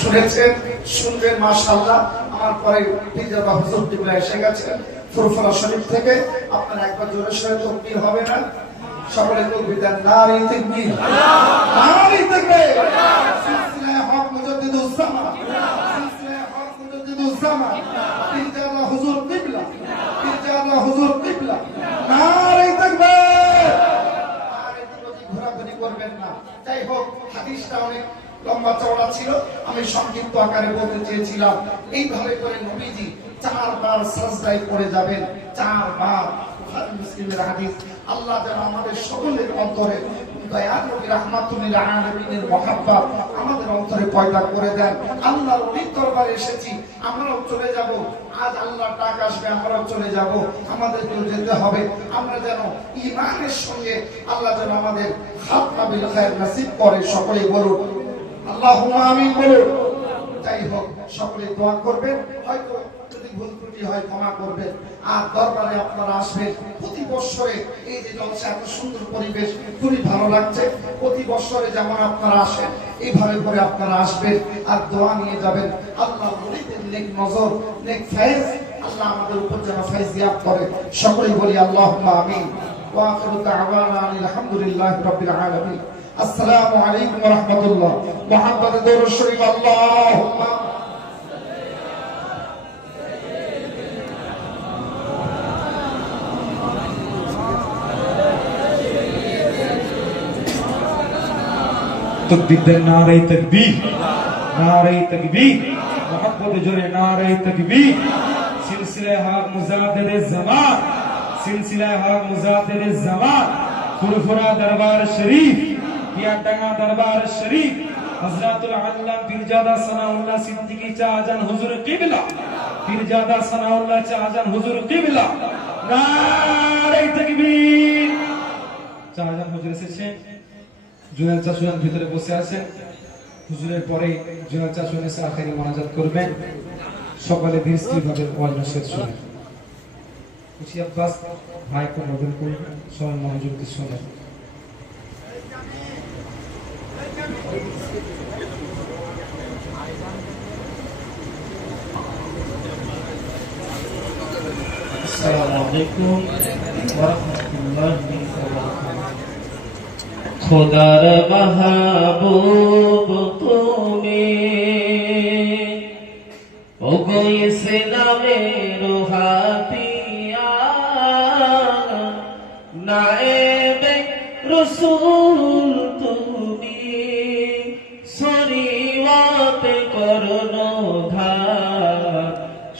শুনেছেন, শুনবেন। মাশাআল্লাহ, আমার পরে পিজাবা হুজুর টিবলা এসে গেছেন ফুরফুরা শরীফ থেকে। আপনারা একবার জোরে সরে তাকবীর হবে না? সকলে তাকবীর দেন। নারে তাকবীর, নারে তাকবীর। সিলসিলায়ে হক মুজাদ্দিদুস জামান, সিলসিলায়ে হক মুজাদ্দিদুস জামান, পিজাবা হুজুর টিবলা, পিজাবা হুজুর টিবলা। নারে তাকবীর। আর এদিকে ঘোরাঘুরি করবেন না। যাই হোক, হাদিসটা অনেক লম্বা চওড়া ছিল, আমি সংক্ষিপ্ত আকারে বলতে চেয়েছিলাম। এইভাবে করে নবীজি 4 বার সাজদায় পড়ে যাবেন, 4 বার। বুখারী মুসলিমের হাদিস। আল্লাহ যেন আমাদের সকলের অন্তরে দয়ার নবী রাহমাতুল লিল আলামিনের মহব্বত আমাদের অন্তরে পয়দা করে দেন। আল্লাহর ওলির দরবারে এসেছি, আমরাও চলে যাব। আজ আল্লাহর ডাক আসবে, আমরাও চলে যাব। আমাদেরকেও যেতে হবে। আমরা যেন ঈমানের সঙ্গে আল্লাহ যেন আমাদের খাতমা বিল খায়র নসিব করে। সকলেই বলুন আল্লাহুম্মা আমিন বলুন। যাই হোক, সকলে দোয়া করবেন। হয়তো যদি ভুল ত্রুটি হয় ক্ষমা করবেন। আর দরবারে আপনারা আসবেন প্রতি বছরে। এই যে জলসা, এত সুন্দর পরিবেশ, খুবই ভালো লাগছে। প্রতি বছরে যেমন আপনারা আসেন, এইভাবে করে আপনারা আসবেন আর দোয়া নিয়ে যাবেন। আল্লাহ ওলিদের নেক নজর, নেক ফয়েজ আল্লাহ আমাদের উপর যেন ফয়েজিয়াত করে। সকলেই বলি আল্লাহুম্মা আমিন। ওয়া আখিরু দাওয়ানা আলহামদুলিল্লাহি রাব্বিল আলামিন। আসসালামু আলাইকুম ওয়া রাহমাতুল্লাহ। মুহাম্মদ দরুদ শরীফ। আল্লাহুম্মা तकबीर, नारे तकबीर, नारे तकबीर, मोहब्बत जोरे नारे तकबीर। सिलसिले हक मुजाद्दिद ज़मान, सिलसिले हक मुजाद्दिद ज़मान, फुरफुरा दरबार शरीफ, कियाटांगा दरबार शरीफ, हजरतुल अल्लाम पीरजादा सनाउल्लाह सिद्दीकी चाहजान हुजूर किबला, पीरजादा सनाउल्लाह चाहजान हुजूर किबला। नारे तकबीर। चाहजान हुजूर এসেছেন। জুনায়েদ চাচা ভিতরে বসে আছেন। হুজুরের পরে জুনায়েদ চাচা এসে আখেরি মোনাজাত করবেন। সকালে ধীরস্থিরভাবে ওয়াজ নসিহত শুনেন। খুশি আব্বাস ভাইকে মদন করবেন, সবাই মনোযোগ দিয়ে শুনেন। আসসালামু আলাইকুম ওয়া রাহমাতুল্লাহি ওয়া বারাকাতুহু। খোদার মাহবুব তুমি, ওগো ইসলামের হাতিয়ার, নায়েবে রাসূল তুমি, শরীয়ত কর্ণধার,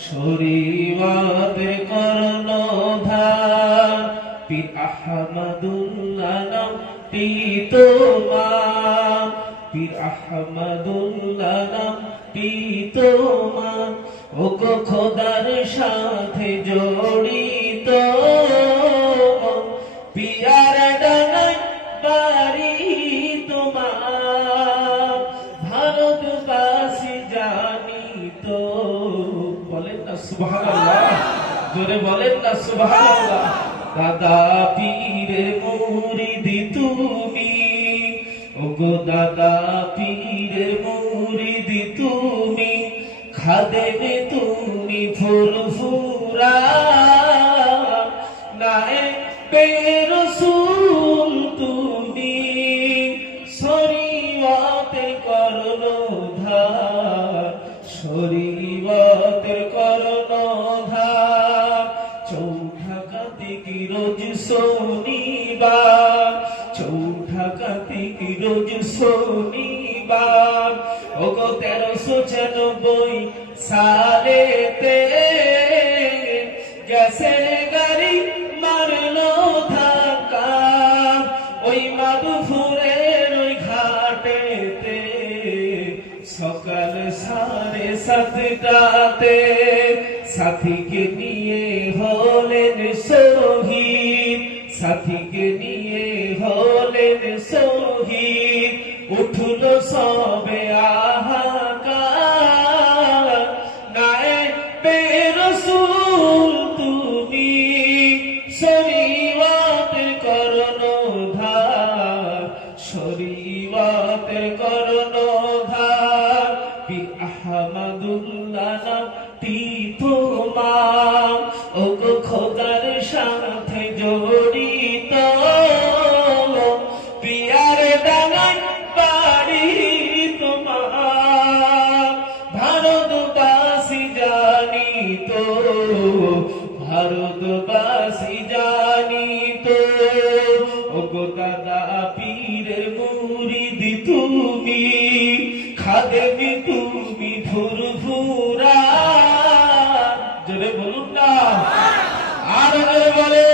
শরীয়ত কর্ণধার। পীর আহমদুল্লাহ নাম তোমার, পীর আহমদুল্লাহ নাম তোমার, ওগো খোদার সাথে জড়িত, পিয়ার ডানায় বাড়ি তোমার, ভারতবাসী জানিত। বলেন না সুবহানাল্লাহ, জোরে বলেন না সুবহানাল্লাহ। দাদা পীরের মুরিদি তুমি, ওগো দাদা পীরের মুরিদি তুমি, খাদেমে তুমি ফুরফুরা, নায়েবে রাসূল তুমি, শরীয়তের কর্ণধার, শরীয়তের কর্ণধার। চৌঠা কাতিকি রোজ শনিবার, চৌঠা কাতিকি রোজ শনিবার, ওগো 1396 সালেতে গেছে গাড়ি মারলো ধাক্কা, ওই মাদুফুরের ওই ঘাটেতে, সকাল 7:30টাতে সাথীকে নিয়ে হলেন শহীদ, সাথীকে নিয়ে হলেন শহীদ। উঠলো সবে আহাকার, নায়েবে রাসূল তুমি, শরীয়তের কর্ণধার, শরীয়তের কর্ণধার। বি আহমদুল্লাহ নামটি তোমার ও গো খোদার সাথে জড়িত পিয়ার ডাঙায় বাড়ি তোমার ভারতবাসী জানি তো ভারতবাসী জানি তো ও গো দাদা পীরের মুরিদ তুমি খাদেমি তুমি ফুরফুরা জোরে বলুন না আর জোরে বলে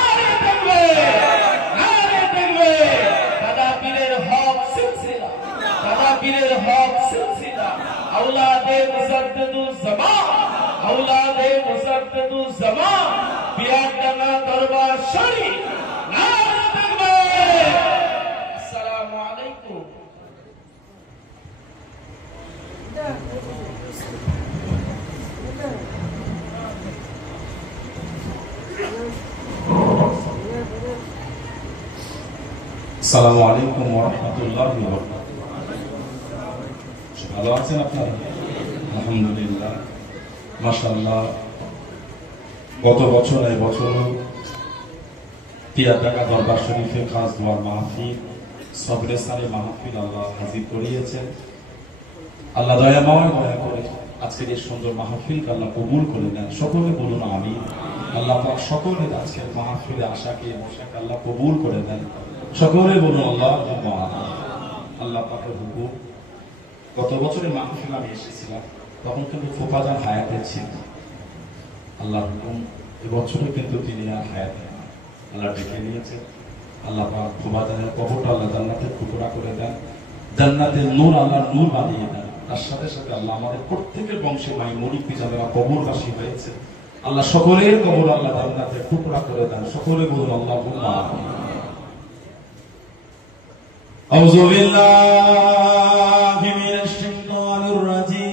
আরে থাকবে দাদা পীরের হক সিলসিলা দাদা পীরের হক সিলসিলা আওলাদে মুসাদ্দদুজ জামান আওলাদে মুসাদ্দদুজ জামান পিয়ারডাঙ্গা দরবার শরীফ নারে তাকবীর আসসালামু আলাইকুম আসসালামু আলাইকুম ওয়া রাহমাতুল্লাহি ওয়া বারাকাতুহু। ভালো আছেন আপনারা? আলহামদুলিল্লাহ, মাশাআল্লাহ। গত বছর এই বছরও পিয়ারডাঙ্গা দরবার শরীফে খাস দোয়ার মাহফিল সবরে সারে মাহফিল আল্লাহ হাজির করিয়েছেন। আল্লাহ দয়াময় দয়া করে আজকের এই সুন্দর মাহফিলকে আল্লাহ কবুল করে নেন। সকলে বলুন আমিন। আল্লাহ পাক সকলের আজকের মাহফিলে আশাকে বসাকে আল্লাহ কবুল করে নেন। সকলে বলুন আল্লাহুম্মা আমিন। আল্লাহ পাকের হুকুম, গত বছরের মাহফিল আমি এসেছিলাম, তখন কিন্তু ফোফাজান হায়াতে ছিলেন। আল্লাহর হুকুম এবছরে কিন্তু তিনি আর হায়াতে না, আল্লাহ ডেকে নিয়েছেন। আল্লাহ পাক ফোফাজানের কবরটা আল্লাহ জান্নাতের টুকরা করে দেন, জান্নাতের নূর আল্লাহর নূর বানিয়ে দেন। তার সাথে সাথে আল্লাহ আমাদের প্রত্যেকের বংশে মাই মুরব্বী যারা কবরবাসী হয়েছে, আল্লাহ সকলের কবর আল্লাহ জান্নাতের টুকরা করে দেন। সকলে বলুন আল্লাহুম্মা আমিন। أعوذ بالله من الشيطان الرجيم.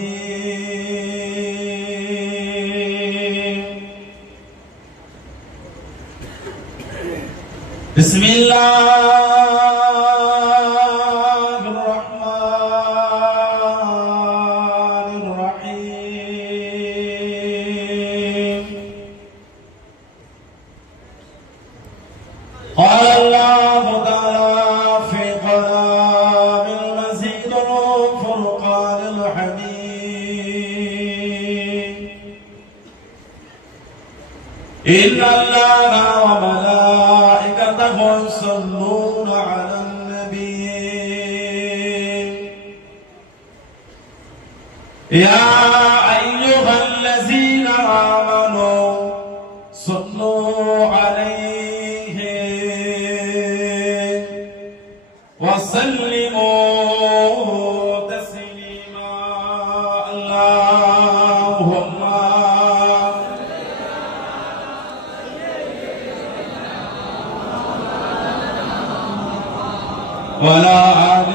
بسم الله الرحمن الرحيم. قال الله تعالى في كلام المزيد والفرقان الحميد. إن الله وملائكته يصلون على النبي يا أيها الذين آمنوا صلوا عليه وسلموا تسليما. اللهم وعلى آل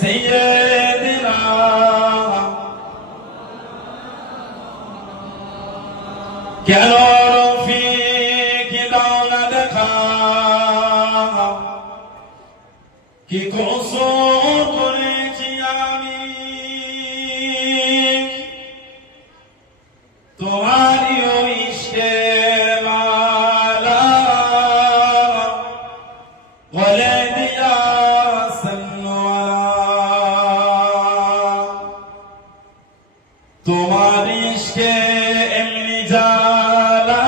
سيدنا কেন রফিক দাও না দেখা, কি কসম করেছি আমি তোমারই ইশকের মালা গলে দিয়া সাল্লাল্লাহ। তোমার ইশকে এমনি জালা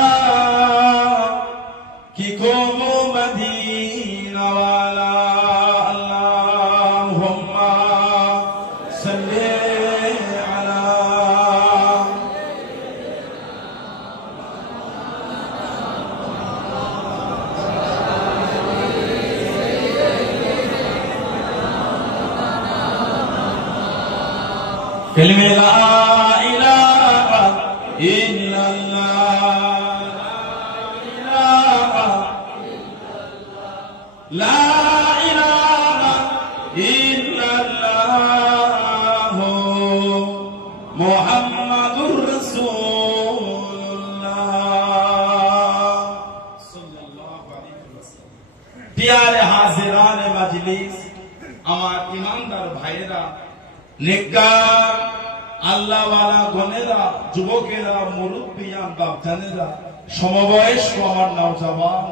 কি কব মদিনাওয়ালা। আল্লাহুম্মা সাল্লি আলা كلمة لا إله إلا الله لا إله إلا الله محمد رسول الله صلى الله عليه وسلم. प्यारे हाजिरान मजलिस, আমার ইমানদার ভাইরা, নেককার আল্লাহওয়ালা গণেরা, যুবকেরা, মুরব্বিয়ান, বাপজানেরা, সমবয়স্ক আমার নওজওয়ান,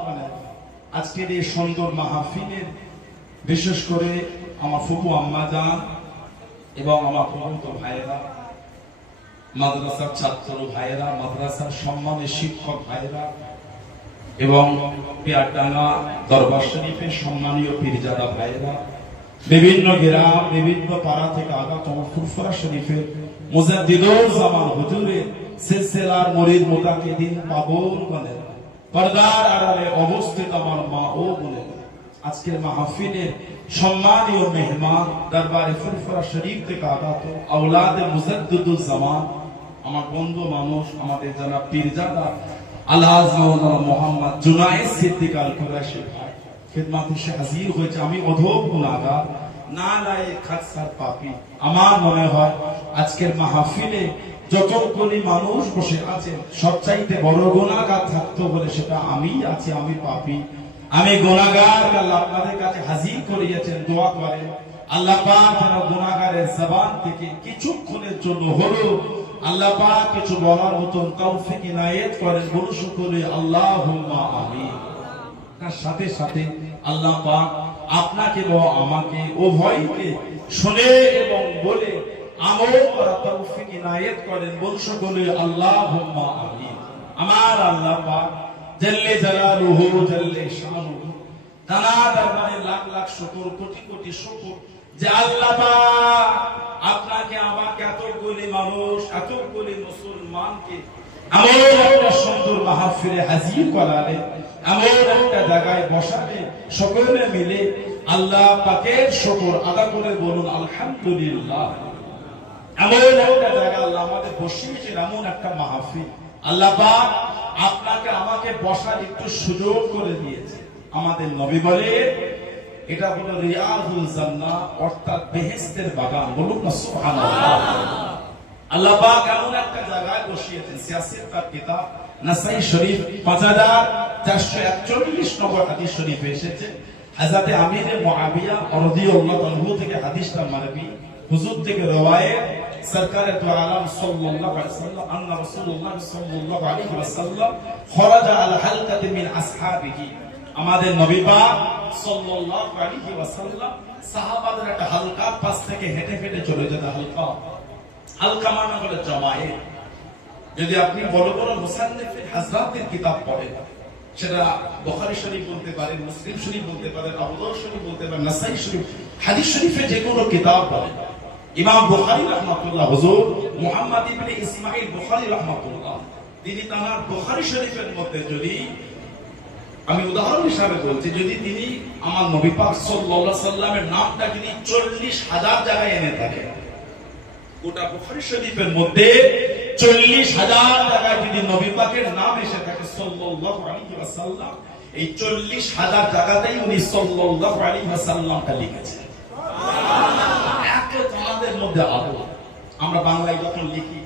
আজকের এই সুন্দর মাহফিলের বিশেষ করে আমার ফুপু আম্মা জান এবং আমার প্রভূত ভাইয়েরা, মাদ্রাসার ছাত্র ভাইয়েরা, মাদ্রাসার সম্মানের শিক্ষক ভাইয়েরা এবং পিয়ারডাঙ্গা দরবার শরীফের সম্মানীয় পীরজাদা ভাইয়েরা, বিভিন্ন গ্রাম, বিভিন্ন পাড়া থেকে আগত আমার ফুরফুরা শরীফের মুজাদ্দিদুল জামান হুজুরের সিলসিলার মুরিদ মুতাকিদিন পাগল বলেন, পর্দার আড়ালে অবস্থিত আমার মা ও বলেন, আজকের মাহফিলের সম্মানীয় মেহমান, দরবারে ফুরফুরা শরীফ থেকে আগত আওলাদে মুজাদ্দিদুল জামান, আমার বন্ধু মানুষ, আমাদের যারা পীরজাদা আলহাজ মাওলানা মোহাম্মদ জুনায়েদ সিদ্দিক আল কুরাইশি ভাই খিদমতে এসে হাজির হয়েছে। আমি অধম গুনাহগার, নালায়েক, খাসসার, পাপী। আমার মনে হয় আজকের মাহফিলে যতগুলি মানুষ বসে আছেন সবচাইতে বড় গুনাহগার থাকতো বলে সেটা আমি আছি। আমি পাপী, আমি গুনাহগার। আল্লাহ আপনাদের কাছে হাজির করিয়েছেন, দোয়া করেন আল্লাহ পাক যেন গুনাহগারের জবান থেকে কিছুক্ষণের জন্য হলো আল্লাহ পাক কিছু বলার মতন তৌফিক ইনায়েত করেন। বলুন শুকরে আল্লাহুম্মা আমিন। তার সাথে সাথে আল্লাহ পাক আপনাকে এবং আমাকে উভয়কে শুনে এবং বলে আমল করা তৌফিক ইনায়েত করেন। বলুন শুকরে আল্লাহুম্মা আমিন। আমার আল্লাহ পাক জাল্লে জালালুহু জাল্লে শানুহু, তাআলা দরবারে লাখ লাখ শুকর, কোটি কোটি শুকর যে আল্লাহ পাক আপনাকে আমাকে এতগুলি মানুষ, এতগুলি মুসলমানকে এমন একটা সুন্দর মাহফিলে হাজির করালে, এমন একটা জায়গায় বসালে, সকলে মিলে আল্লাহ পাকের শুকর আদা করে বলুন আলহামদুলিল্লাহ। এমন একটা জায়গা আল্লাহ আমাদের বসিয়েছেন, এমন একটা মাহফিল আল্লাহ পাক আপনাকে আমাকে বসার একটু সুযোগ করে দিয়েছে। আমাদের নবী বলে এটা হলো রিয়াজুল জান্নাহ, অর্থাৎ বেহেশতের বাগান। বলুন না সুবহানাল্লাহ। আল্লাহ পাক এমন একটা জায়গায় বসিয়েছেন। সিয়াসত তার কিতাব নাসাই শরীফ 5441 নম্বর হাদিস শরীফে এসেছে, হযরত আমির মুআবিয়া রাদিয়াল্লাহু আনহু থেকে হাদিসটা মারবি, হুজুর থেকে রওয়ায়াত, সরকারে দু আলম সাল্লাল্লাহু আলাইহি ওয়াসাল্লাম আন্না রাসূলুল্লাহ সাল্লাল্লাহু আলাইহি ওয়াসাল্লাম খরাজা আল হালকাতি মিন আসহাবিহি। আমাদের নবী পাক সাল্লাল্লাহু আলাইহি ওয়াসাল্লাম সাহাবাদের একটা হালকার পাশ থেকে হেঁটে হেঁটে চলে যেত। হালকা, হালকা মানে হলো জামায়ে। যদি আপনি বড় বড় মুসান্নিফে হযরতের কিতাব পড়েন, সেটা বুখারী শরীফ বলতে পারেন, মুসলিম শরীফ বলতে পারেন, আবু দাউদ শরীফ বলতে পারেন, নাসাই শরীফ, হাদিস শরীফে যে কোনো কিতাব পড়েন, ইমাম বুখারী রাহমাতুল্লাহ, হুজুর মুহাম্মদ ইবনে ইসমাঈল বুখারী রাহমাতুল্লাহ, তিনি তার বুখারী শরীফের মধ্যে যদি, আমি উদাহরণ হিসাবে বলছি, যদি তিনি আমার নবী পাক সাল্লাল্লাহু আলাইহি সাল্লামের নামটা যদি 40,000 জায়গায় এনে থাকেন, গোটা বুখারী শরীফের মধ্যে 40,000 জায়গায় যদি নবী পাকের নাম এসে থাকে সাল্লাল্লাহু আলাইহি ওয়াসাল্লাম, এই 40,000 জায়গাতেই উনি সাল্লাল্লাহু আলাইহি ওয়াসাল্লামটা লিখেছেন। এত আমাদের মধ্যে আদব। আমরা বাংলায় যখন লিখি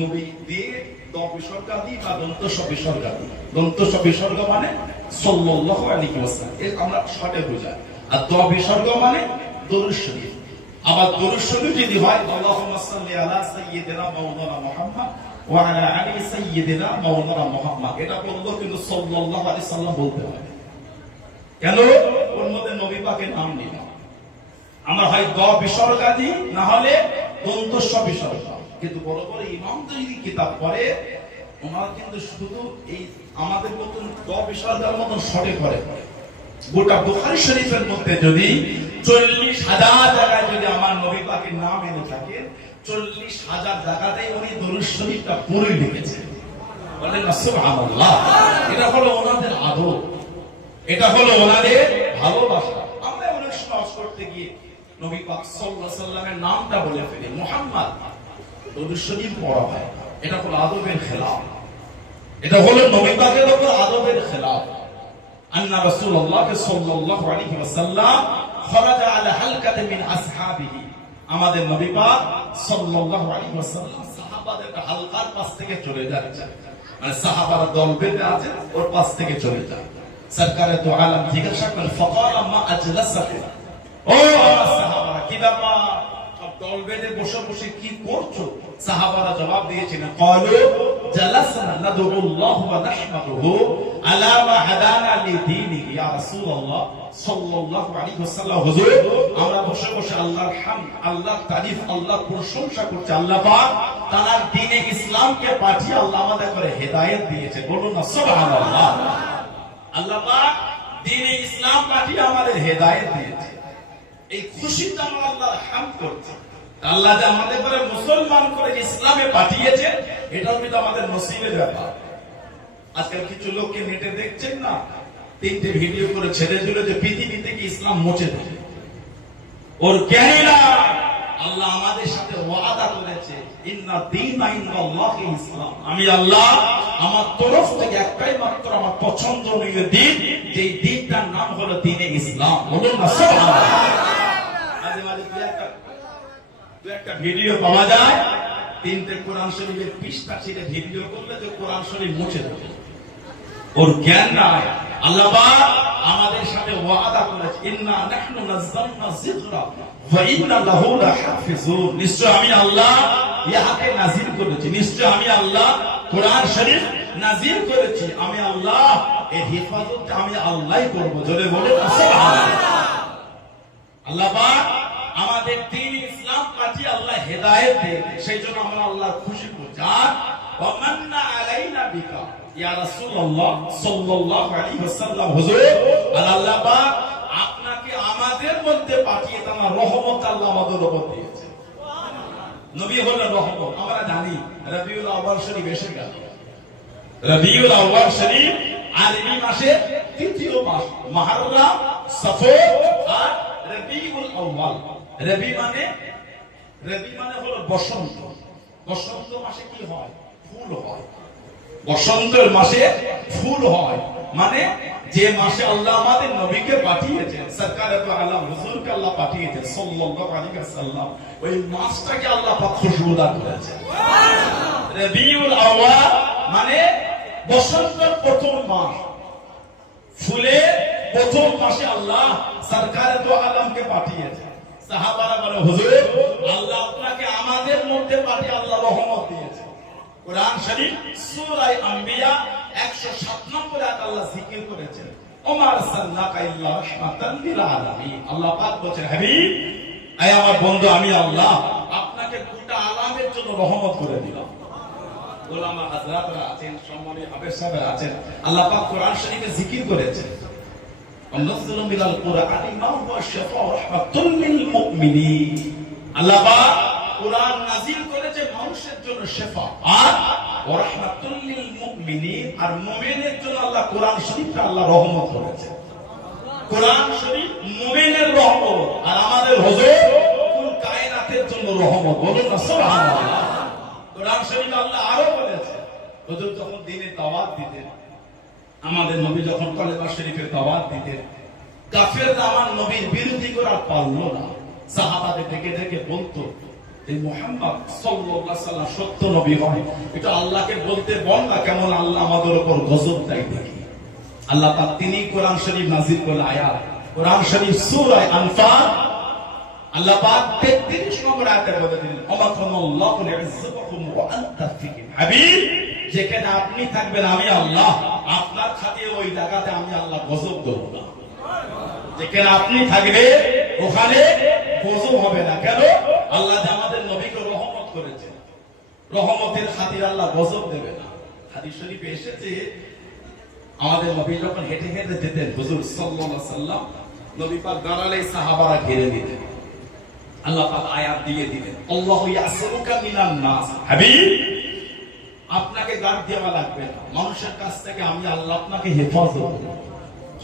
নবী দিয়ে দ বিসর্গা দিই বা দন্ত স বিসর্গা দিই। দন্ত স বিসর্গ মানে সাল্লাল্লাহু আলাইহি ওয়াসাল্লাম, এর আমরা শর্টে বোঝাই। আর দ বিসর্গ মানে দরুদ শরীফ। আবার দরুদ শরীফ যদি হয় আল্লাহুম্মা সাল্লি আলা সাইয়্যিদিনা মাওলানা মুহাম্মদ ওয়া আলা আলি সাইয়্যিদিনা মাওলানা মুহাম্মদ, এটা বলবো কিন্তু সাল্লাল্লাহু আলাইহি সাল্লাম বলতে হবে। কেন? ওর মধ্যে নবী পাকের নাম নেই। আমরা হয় দ বিসর্গা দিই, না হলে দন্ত স বিসর্গ। কিন্তু বড় বড় ইমাম যদি কিতাব পড়ে, ওনারা কিন্তু শুধু এই আমাদের মতন দ বিসর্গার মতন শর্টে করে। গোটা বুখারী শরীফের মধ্যে যদি 40,000 জায়গায় যদি আমার নবী পাকের নাম এনে থাকে, 40,000 জায়গাতেই উনি দরুদ শরীফটা পড়ে লিখেছেন। বলেন না সুবহানাল্লাহ। এটা হলো ওনাদের আদব, এটা হলো ওনাদের ভালোবাসা। আমরা অনেক সময় করতে গিয়ে নবী পাক সাল্লাল্লাহু আলাইহি সাল্লামের নামটা বলে ফেলি, মুহাম্মদ, দরুদ শরীফ পড়া হয়। এটা হলো আদবের খেলাফ, এটা হলো নবী পাকের উপর আদবের খেলাফ। আন্না রাসূলুল্লাহ সাল্লাল্লাহু আলাইহি ওয়াসাল্লাম খরাজা আলা হালকাতি মিন আসহাবিহি। আমাদের নবী পাক সাল্লাল্লাহু আলাইহি ওয়াসাল্লাম সাহাবাদের হালকার পাশ থেকে চলে যাচ্ছেন, মানে সাহাবারা দল বেঁধে আছে, ওর পাশ থেকে চলে যায়। সরকারে দু আলম জিজ্ঞাসা করেন, ফাকালা মা আজলাসাকুম, ও আমার সাহাবারা, কি ব্যাপার, সব দল বেঁধে বসে বসে কি করছো? সাহাবারা জবাব দিয়েছেন, ক্বালু জালাসনা নাদউল্লাহ ওয়া নাহমাদুহু আলা মা হাদানা লিদীনিহি। ইয়া রাসূলুল্লাহ সাল্লাল্লাহু আলাইহি ওয়াসাল্লাম, হুজুর আমরা বসে বসে আল্লাহর হামদ, আল্লাহর তারিফ, আল্লাহর প্রশংসা করছি। আল্লাহ পাক তার দ্বীনে ইসলামকে পাঠিয়ে আল্লাহ আমাদের করে হেদায়েত দিয়েছে। বলুন না সুবহানাল্লাহ। আল্লাহ পাক দ্বীনে ইসলাম পাঠিয়ে আমাদের হেদায়েত দিয়েছে। এই খুশিতে আমরা আল্লাহর হামদ করছি। আল্লাহ যে আমাদের করে মুসলমান করে ইসলামে পাঠিয়েছে, এটাও কিন্তু আমাদের নসিবের ব্যাপার। আজকাল কিছু লোককে নেটে দেখছেন না, 3টে ভিডিও করে ছেড়ে দিল যে পৃথিবী থেকে ইসলাম মুছে দেবে। ওর জ্ঞানীরা আল্লাহ আমাদের সাথে ওয়াদা করেছে, ইন্না দীনা ইনদাল্লাহি ইসলাম। আমি আল্লাহ আমার তরফ থেকে একটাই মাত্র আমার পছন্দনীয় দিন, যেই দিনটার নাম হলো দ্বীনে ইসলাম। বলুন না সুবহানাল্লাহ। মাঝে মাঝে দু একটা ভিডিও পাওয়া যায়, 3টে কোরআন শরীফের পৃষ্ঠা ছিঁড়ে ভিডিও করলে যে কোরআন শরীফ মুছে দেবে। ওর জ্ঞান নাই। আল্লাহ পাক আমাদের সাথে ওয়াদা করেছে, ইন্না নাহনু নাযালনা যিকরা ওয়া ইন্না লাহু লাহাফিজুন। নিশ্চয় আমি আল্লাহ ইহাকে নাযিল করেছি, নিশ্চয় আমি আল্লাহ কোরআন শরীফ নাযিল করেছি। আমি আল্লাহ এর হেফাজত আমি আল্লাহই করব। জোরে বলুন সুবহানাল্লাহ। আল্লাহ পাক আমাদের দ্বীন ইসলাম পাঠিয়ে আল্লাহ হেদায়েত দিয়েছে, সেই জন্য আমরা আল্লাহ খুশি করছি। আর ওয়া মান্না আলাইনা বিকা ইয়া রাসূলুল্লাহ সাল্লাল্লাহু আলাইহি ওয়াসাল্লাম, হুজুর আল্লাহ পাক আপনাকে আমাদের মধ্যে পাঠিয়ে তার রহমত আল্লাহ আমাদের উপর দিয়েছে। নবী হলেন রহমত। আমরা জানি রবিউল আউয়াল শরীফ এসে গেল। রবিউল আউয়াল শরীফ আরবি মাসের 3য় মাস। মুহররম, সফর আর রবিউল আউয়াল। রবি মানে হলো বসন্ত। বসন্ত মাসে কি হয়? ফুল হয়। বসন্তের মাসে ফুল হয়, মানে যে মাসে আল্লাহ আমাদের নবীকে পাঠিয়েছেন, সরকারে তো আলম হুজুরকে আল্লাহ পাঠিয়েছেন সাল্লাল্লাহু আলাইহি ওয়াসাল্লাম, ওই মাসটাকে আল্লাহ পাক খুশবুদার করেছেন। রবিউল আউয়াল মানে বসন্তের প্রথম মাস, ফুলের প্রথম মাসে আল্লাহ সরকারে তো আলমকে পাঠিয়েছেন। সাহাবারা বলে, হুজুর আল্লাহ আপনাকে আমাদের মধ্যে পাঠিয়ে আল্লাহ রহমত দিয়েছে। কোরআন শরীফ সূরা আম্বিয়া 107 নম্বরে আল্লাহ জিকির করেছেন, ওমা আরসালনাকা ইল্লা রাহমাতাল লিল আলামিন। আল্লাহ পাক বলেন, হাবিব আয় আমার বন্ধু, আমি আল্লাহ আপনাকে গোটা আলামের জন্য রহমত করে দিলাম। ওলামা হযরতরা আছেন, সম্মানিত হাফেজ সাহেবরা আছেন, আল্লাহ পাক কোরআন শরীফে জিকির করেছেন, আনজালু মিনাল কুরআনি মা হুয়া শিফাউ রাহমাতুল লিল মুমিনিন। আল্লাহ পাক কোরআন নাযিল করেছে মানুষের জন্য শিফা আর রাহমাতুল লিল মুমিনিন, আর মুমিনের জন্য আল্লাহ কোরআন শরীফটা আল্লাহ রহমত করেছে। কোরআন শরীফ মুমিনের রহমত, আর আমাদের হুজুর কুল কায়নাতের জন্য রহমত। বলুন না সুবহানাল্লাহ। কোরআন শরীফ আল্লাহ আরো বলেছে, হুজুর যখন দ্বীনে দাওয়াত দিতেন, আমাদের নবী যখন কলেমা শরীফের দাওয়াত দিতেন, কাফেররা আমার নবীর বিরোধী করার পারল না। সাহাবাদের ডেকে ডেকে বলতো, এই মুহাম্মদ সাল্লাল্লাহু আলাইহি ওয়াসাল্লাম সত্য নবী হয়, এটা আল্লাহকে বলতে বল না, কেমন আল্লাহ আমাদের উপর গজব দেয় দেখি। আল্লাহ পাক তিনি কোরআন শরীফ নাযিল করলেন আয়াত, কোরআন শরীফ সূরা আনফাল আল্লাহ পাক 33 নম্বর আয়াতে বলে দিলেন, আমাকানাল্লাহু লিইজ্জাতিকুম ওয়া আনতা ফিহিম। হাবিব যেখানে আপনি থাকবেন আমি আল্লাহ আপনার সাথে ওই জায়গাতে আমি আল্লাহ গজব দেব না। যেখানে আপনি থাকবে ওখানে গজব হবে না। কেন? আল্লাহ যে আমাদের নবীকে রহমত করেছে, রহমতের খাতির আল্লাহ গজব দেবে না। হাদিস শরীফে এসেছে, আমাদের নবী যখন হেঁটে হেঁটে যেতেন, হুজুর সাল্লাল্লাহু আলাইহি ওয়াসাল্লাম নবী পাক দাঁড়ালে সাহাবারা ঘিরে দিতেন। আল্লাহ পাক আয়াত দিয়ে দিলেন, আল্লাহু ইয়াসিরুকা মিনান নাস। হাবিব আপনাকে গার্ড দেওয়া লাগবে না, মানুষের কাছ থেকে আমি আল্লাহ আপনাকে হেফাজত করব।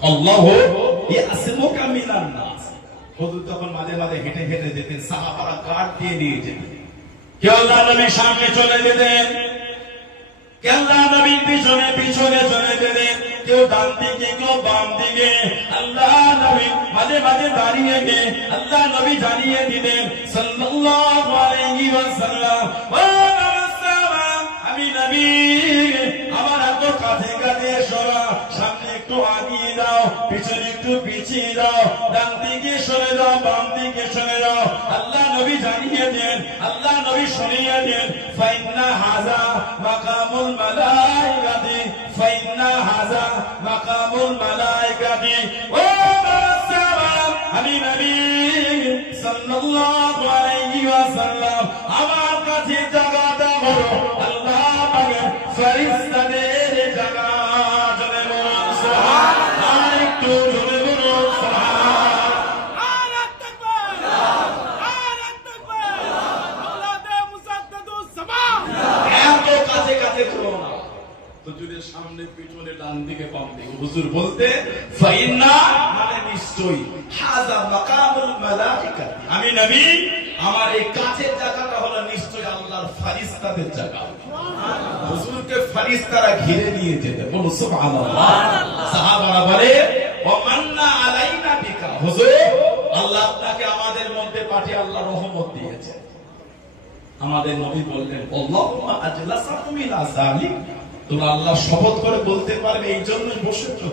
আল্লাহু ইয়াসিরুকা মিনান নাস। হুজুর তখন মাঝে মাঝে হেঁটে হেঁটে যেতেন, সাহাবারা গার্ড দিয়ে নিয়ে যেতেন। কেউ আল্লাহ নবীর সামনে চলে যেতেন, কেউ আল্লাহ নবীর পিছনে পিছনে চলে যেতেন, কেউ ডান দিকে কেউ বাম দিকে। আল্লাহ নবী মাঝে মাঝে দাঁড়িয়ে গিয়ে আল্লাহ নবী জানিয়ে দিলেন সাল্লাল্লাহু আলাইহি ওয়াসাল্লাম, আমি নবী, আমার এত কাছে কাছে সরা, সামনে একটু আগিয়ে দাও, পিছনে একটু পিছিয়ে দাও, ডান দিকে সরে দাও, বাম দিকে শুনে যাও, আল্লাহ নবী জানিয়ে দেন, আল্লাহ নবী শুনিয়ে দেন, ফাইন্না হাযা মাকামুল মালাইকাতি, ফাইন্না হাযা মাকামুল মালাইকাতি। ও সালাম, আমি নবী সাল্লাল্লাহু আলাইহি ওয়াসাল্লাম, আমার কাছে জায়গাটা হলো আল্লাহ পাকের ফেরেশতাদের জায়গা। জোরে বলুন সুবহানাল্লাহ, একটু জোরে বলুন সুবহানাল্লাহ। নারে তাকবীর, নারে তাকবীর, আওলাদে মুজাদ্দিদুজ জামান। এত কাছে কাছে করো না, হুজুরের সামনে পিছনে ডান দিকে বাম দিকে। হুজুর বলতে ফাইন্না মানে নিশ্চয়ই, হাযা মাকামুল মালাইকা, আমি নবী, আমার এই কাছের জায়গাটা হলো নিশ্চয়ই আল্লাহর ফেরেশতাদের জায়গা। হুজুরকে ফেরেশতারা ঘিরে নিয়ে যেতে, বলো সুবহানাল্লাহ। সাহাবারা বলে ওয়া মান্না আলাইনা বিকা, হুজুর আল্লাহ আপনাকে আমাদের মধ্যে পাঠিয়ে আল্লাহ রহমত দিয়েছে। আমাদের নবী বললেন আল্লাহুম্মা আজলাসাকুম ইলা যালিক, তোমরা আল্লাহ শপথ করে বলতে পারবে এই জন্যই বসেছো।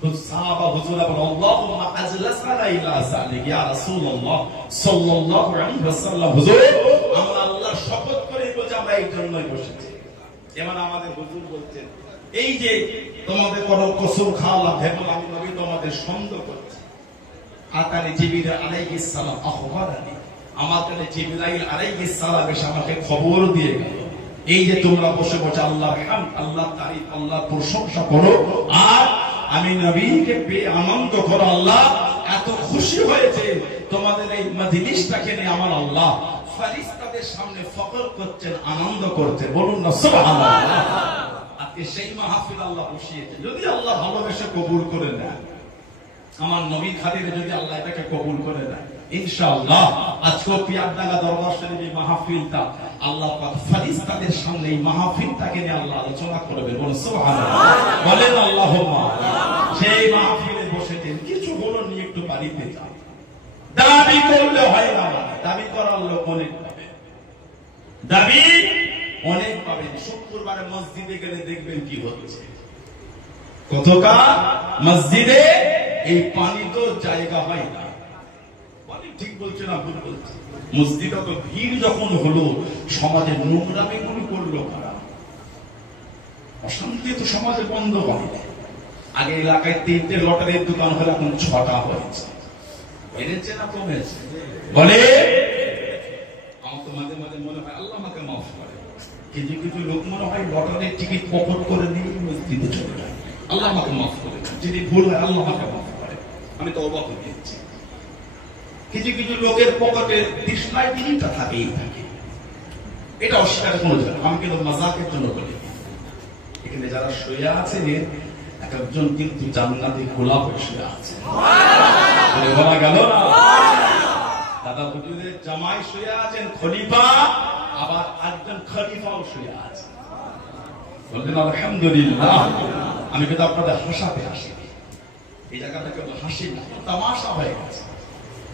তো সাহাবা হুজুরা বলেন আল্লাহুম্মা আজলাসানা ইলা যালিক ইয়া রাসূলুল্লাহ সাল্লাল্লাহু আলাইহি ওয়াসাল্লাম, হুজুর আমরা আল্লাহ শপথ করে বলছি আমরা এই জন্যই বসেছি। যেমন আমাদের হুজুর বলছেন এই যে তোমাদের কোনো কসম খাওয়ালাম, ভেবো আমি নবী তোমাদের সন্দেহ করছি। আতানি জিবরিল আলাইহিস সালাম আখবারানি, আমার কাছে জিবরাইল আলাইহিস সালাম এসে আমাকে খবর দিয়ে গেল এই যে তোমরা বসে বসে আল্লাহর হামদ, আল্লাহর তারিফ, আল্লাহর প্রশংসা করো আর আমি নবীকে পেয়ে আনন্দ করো। আল্লাহ এত খুশি হয়েছে তোমাদের এই মজলিসটাকে নিয়ে আমার আল্লাহ ফেরেশতাদের সামনে ফখর করছেন, আনন্দ করছে, বলুন না সুবহানাল্লাহ। আজকে সেই মাহফিল আল্লাহ বসিয়েছে, যদি আল্লাহ ভালোবেসে কবুল করে নেয়, আমার নবীর খাতিরে যদি আল্লাহ এটাকে কবুল করে নেয়, ইনশাআল্লাহ আজকে পিয়ারডাঙ্গা দরবার শরীফ এই মাহফিলটা আল্লাহ পাক ফেরেশতাদের সামনে এই মাহফিলটাকে নিয়ে আল্লাহ আলোচনা করবে, বলুন সুবহানাল্লাহ, বলেন আল্লাহুম্মা। সেই মাহফিলে বসেছেন, কিছু হলো নিয়ে একটু বাড়িতে যান, দাবি করলে হয় না, দাবি করার লোক অনেক পাবে, দাবি অনেক পাবেন। শুক্রবারে মসজিদে গেলে দেখবেন কি হচ্ছে, কতকাল মসজিদে এই পানি তো জায়গা হয় না, ঠিক বলছে না ভুল বলছে। মসজিদে তো ভিড় যখন হলো, সমাজে নোংরামি গুলো করলো কারা, অশান্তি তো সমাজে বন্ধ হয়। আগে এলাকায় 3টে লটারির দোকান হলে এখন 6টা হয়েছে, বেড়েছে না কমেছে? বলে আমার তো মাঝে মাঝে মনে হয় আল্লাহ আমাকে মাফ করে, কিছু কিছু লোক মনে হয় লটারির টিকিট পকেট করে নিয়ে মসজিদে চলে যায়, আল্লাহ আমাকে মাফ করে, যদি ভুল হয় আল্লাহ আমাকে মাফ করে। আমি তো অবাক হয়ে গেছি, কিছু কিছু লোকের পকেটে তৃষ্ণায় দিনটা থাকেই থাকে, এটা অস্বীকার কোনো যায়। আমি কিন্তু মজাকের জন্য বলি, এখানে যারা শুয়ে আছে এক একজন কিন্তু জান্নাতি গোলাপ শুয়ে আছে, বলা গেল না? দাদা হুজুরের জামাই শুয়ে আছেন খলিফা, আবার একজন খলিফাও শুয়ে আছে, বললেন আলহামদুলিল্লাহ। আমি কিন্তু আপনাদের হাসাতে হাসি, এই জায়গাটা কেউ হাসি না, তামাশা হয়ে গেছে।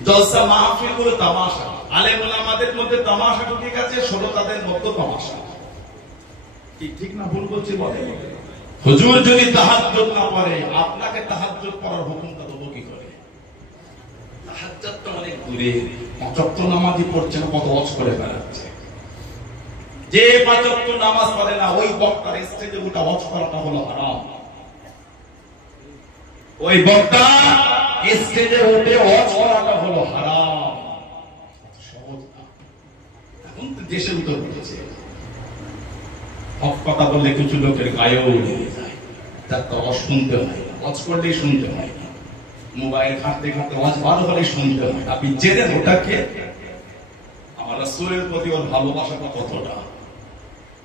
জলসা মাহফিল গুলো তামাশা, আলেম ওলামাদের মধ্যে তামাশা ঢুকে গেছে, শ্রোতাদের মধ্যে তামাশা। ঠিক না ভুল বলছি? বলে হুজুর যদি তাহাজ্জুদ না পড়ে, আপনাকে তাহাজ্জুদ পড়ার হুকুমটা দেবো কি করে? তাহাজ্জুদ তো অনেক দূরে, 5 ওয়াক্ত নামাজই পড়ছে না, কত ওয়াজ করে বেড়াচ্ছে। যে 5 ওয়াক্ত নামাজ পড়ে না, ওই বক্তার স্টেজে উঠা ওয়াজ করাটা হলো হারাম। ওই বক্তা স্টেজে উঠে ওয়াজ করাটা হলো হারাম, সহজ না। এখন তো দেশে উত্তর পড়েছে, হক কথা বললে কিছু লোকের গায়েও লেগে যায়, তার তো ওয়াজ শুনতে হয় না, ওয়াজ করলেই শুনতে হয় না, মোবাইল ঘাঁটতে ঘাঁটতে ওয়াজ বার হলে শুনতে হয়। আপনি জেনেন ওটাকে আমার রাসূলের প্রতি ওর ভালোবাসাটা কতটা,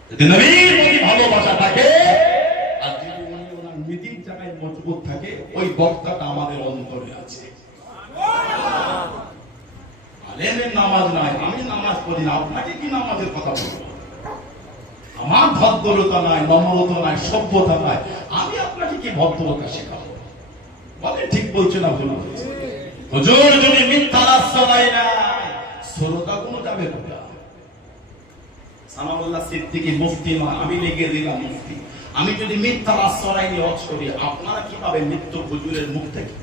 যদি নবীর প্রতি ভালোবাসা থাকে আর যদি উনি ওনার নীতির জায়গায় মজবুত থাকে, ওই বক্তাটা আমাদের অন্তরে আছে। আলেমের নামাজ নাই, আমি নামাজ পড়ি না, আপনাকে কি নামাজের কথা বলবো? আমার ভদ্রতা নাই, নম্রতা নাই, সভ্যতা নাই, আমি আপনাকে কি ভদ্রতা শেখাবো? বলে ঠিক বলছে না ভুল বলছে? হুজুর যদি মিথ্যার আশ্রয় নাই, শ্রোতা কোন যাবে কোথা? সানাউল্লাহ সিদ্দিকী মুফতি নয়, আমি লিখে দিলাম মুফতি। আমি যদি মিথ্যার আশ্রয় নিয়ে ওয়াজ করি, আপনারা কি পাবেন? মৃত্যু হুজুরের মুখ থেকে,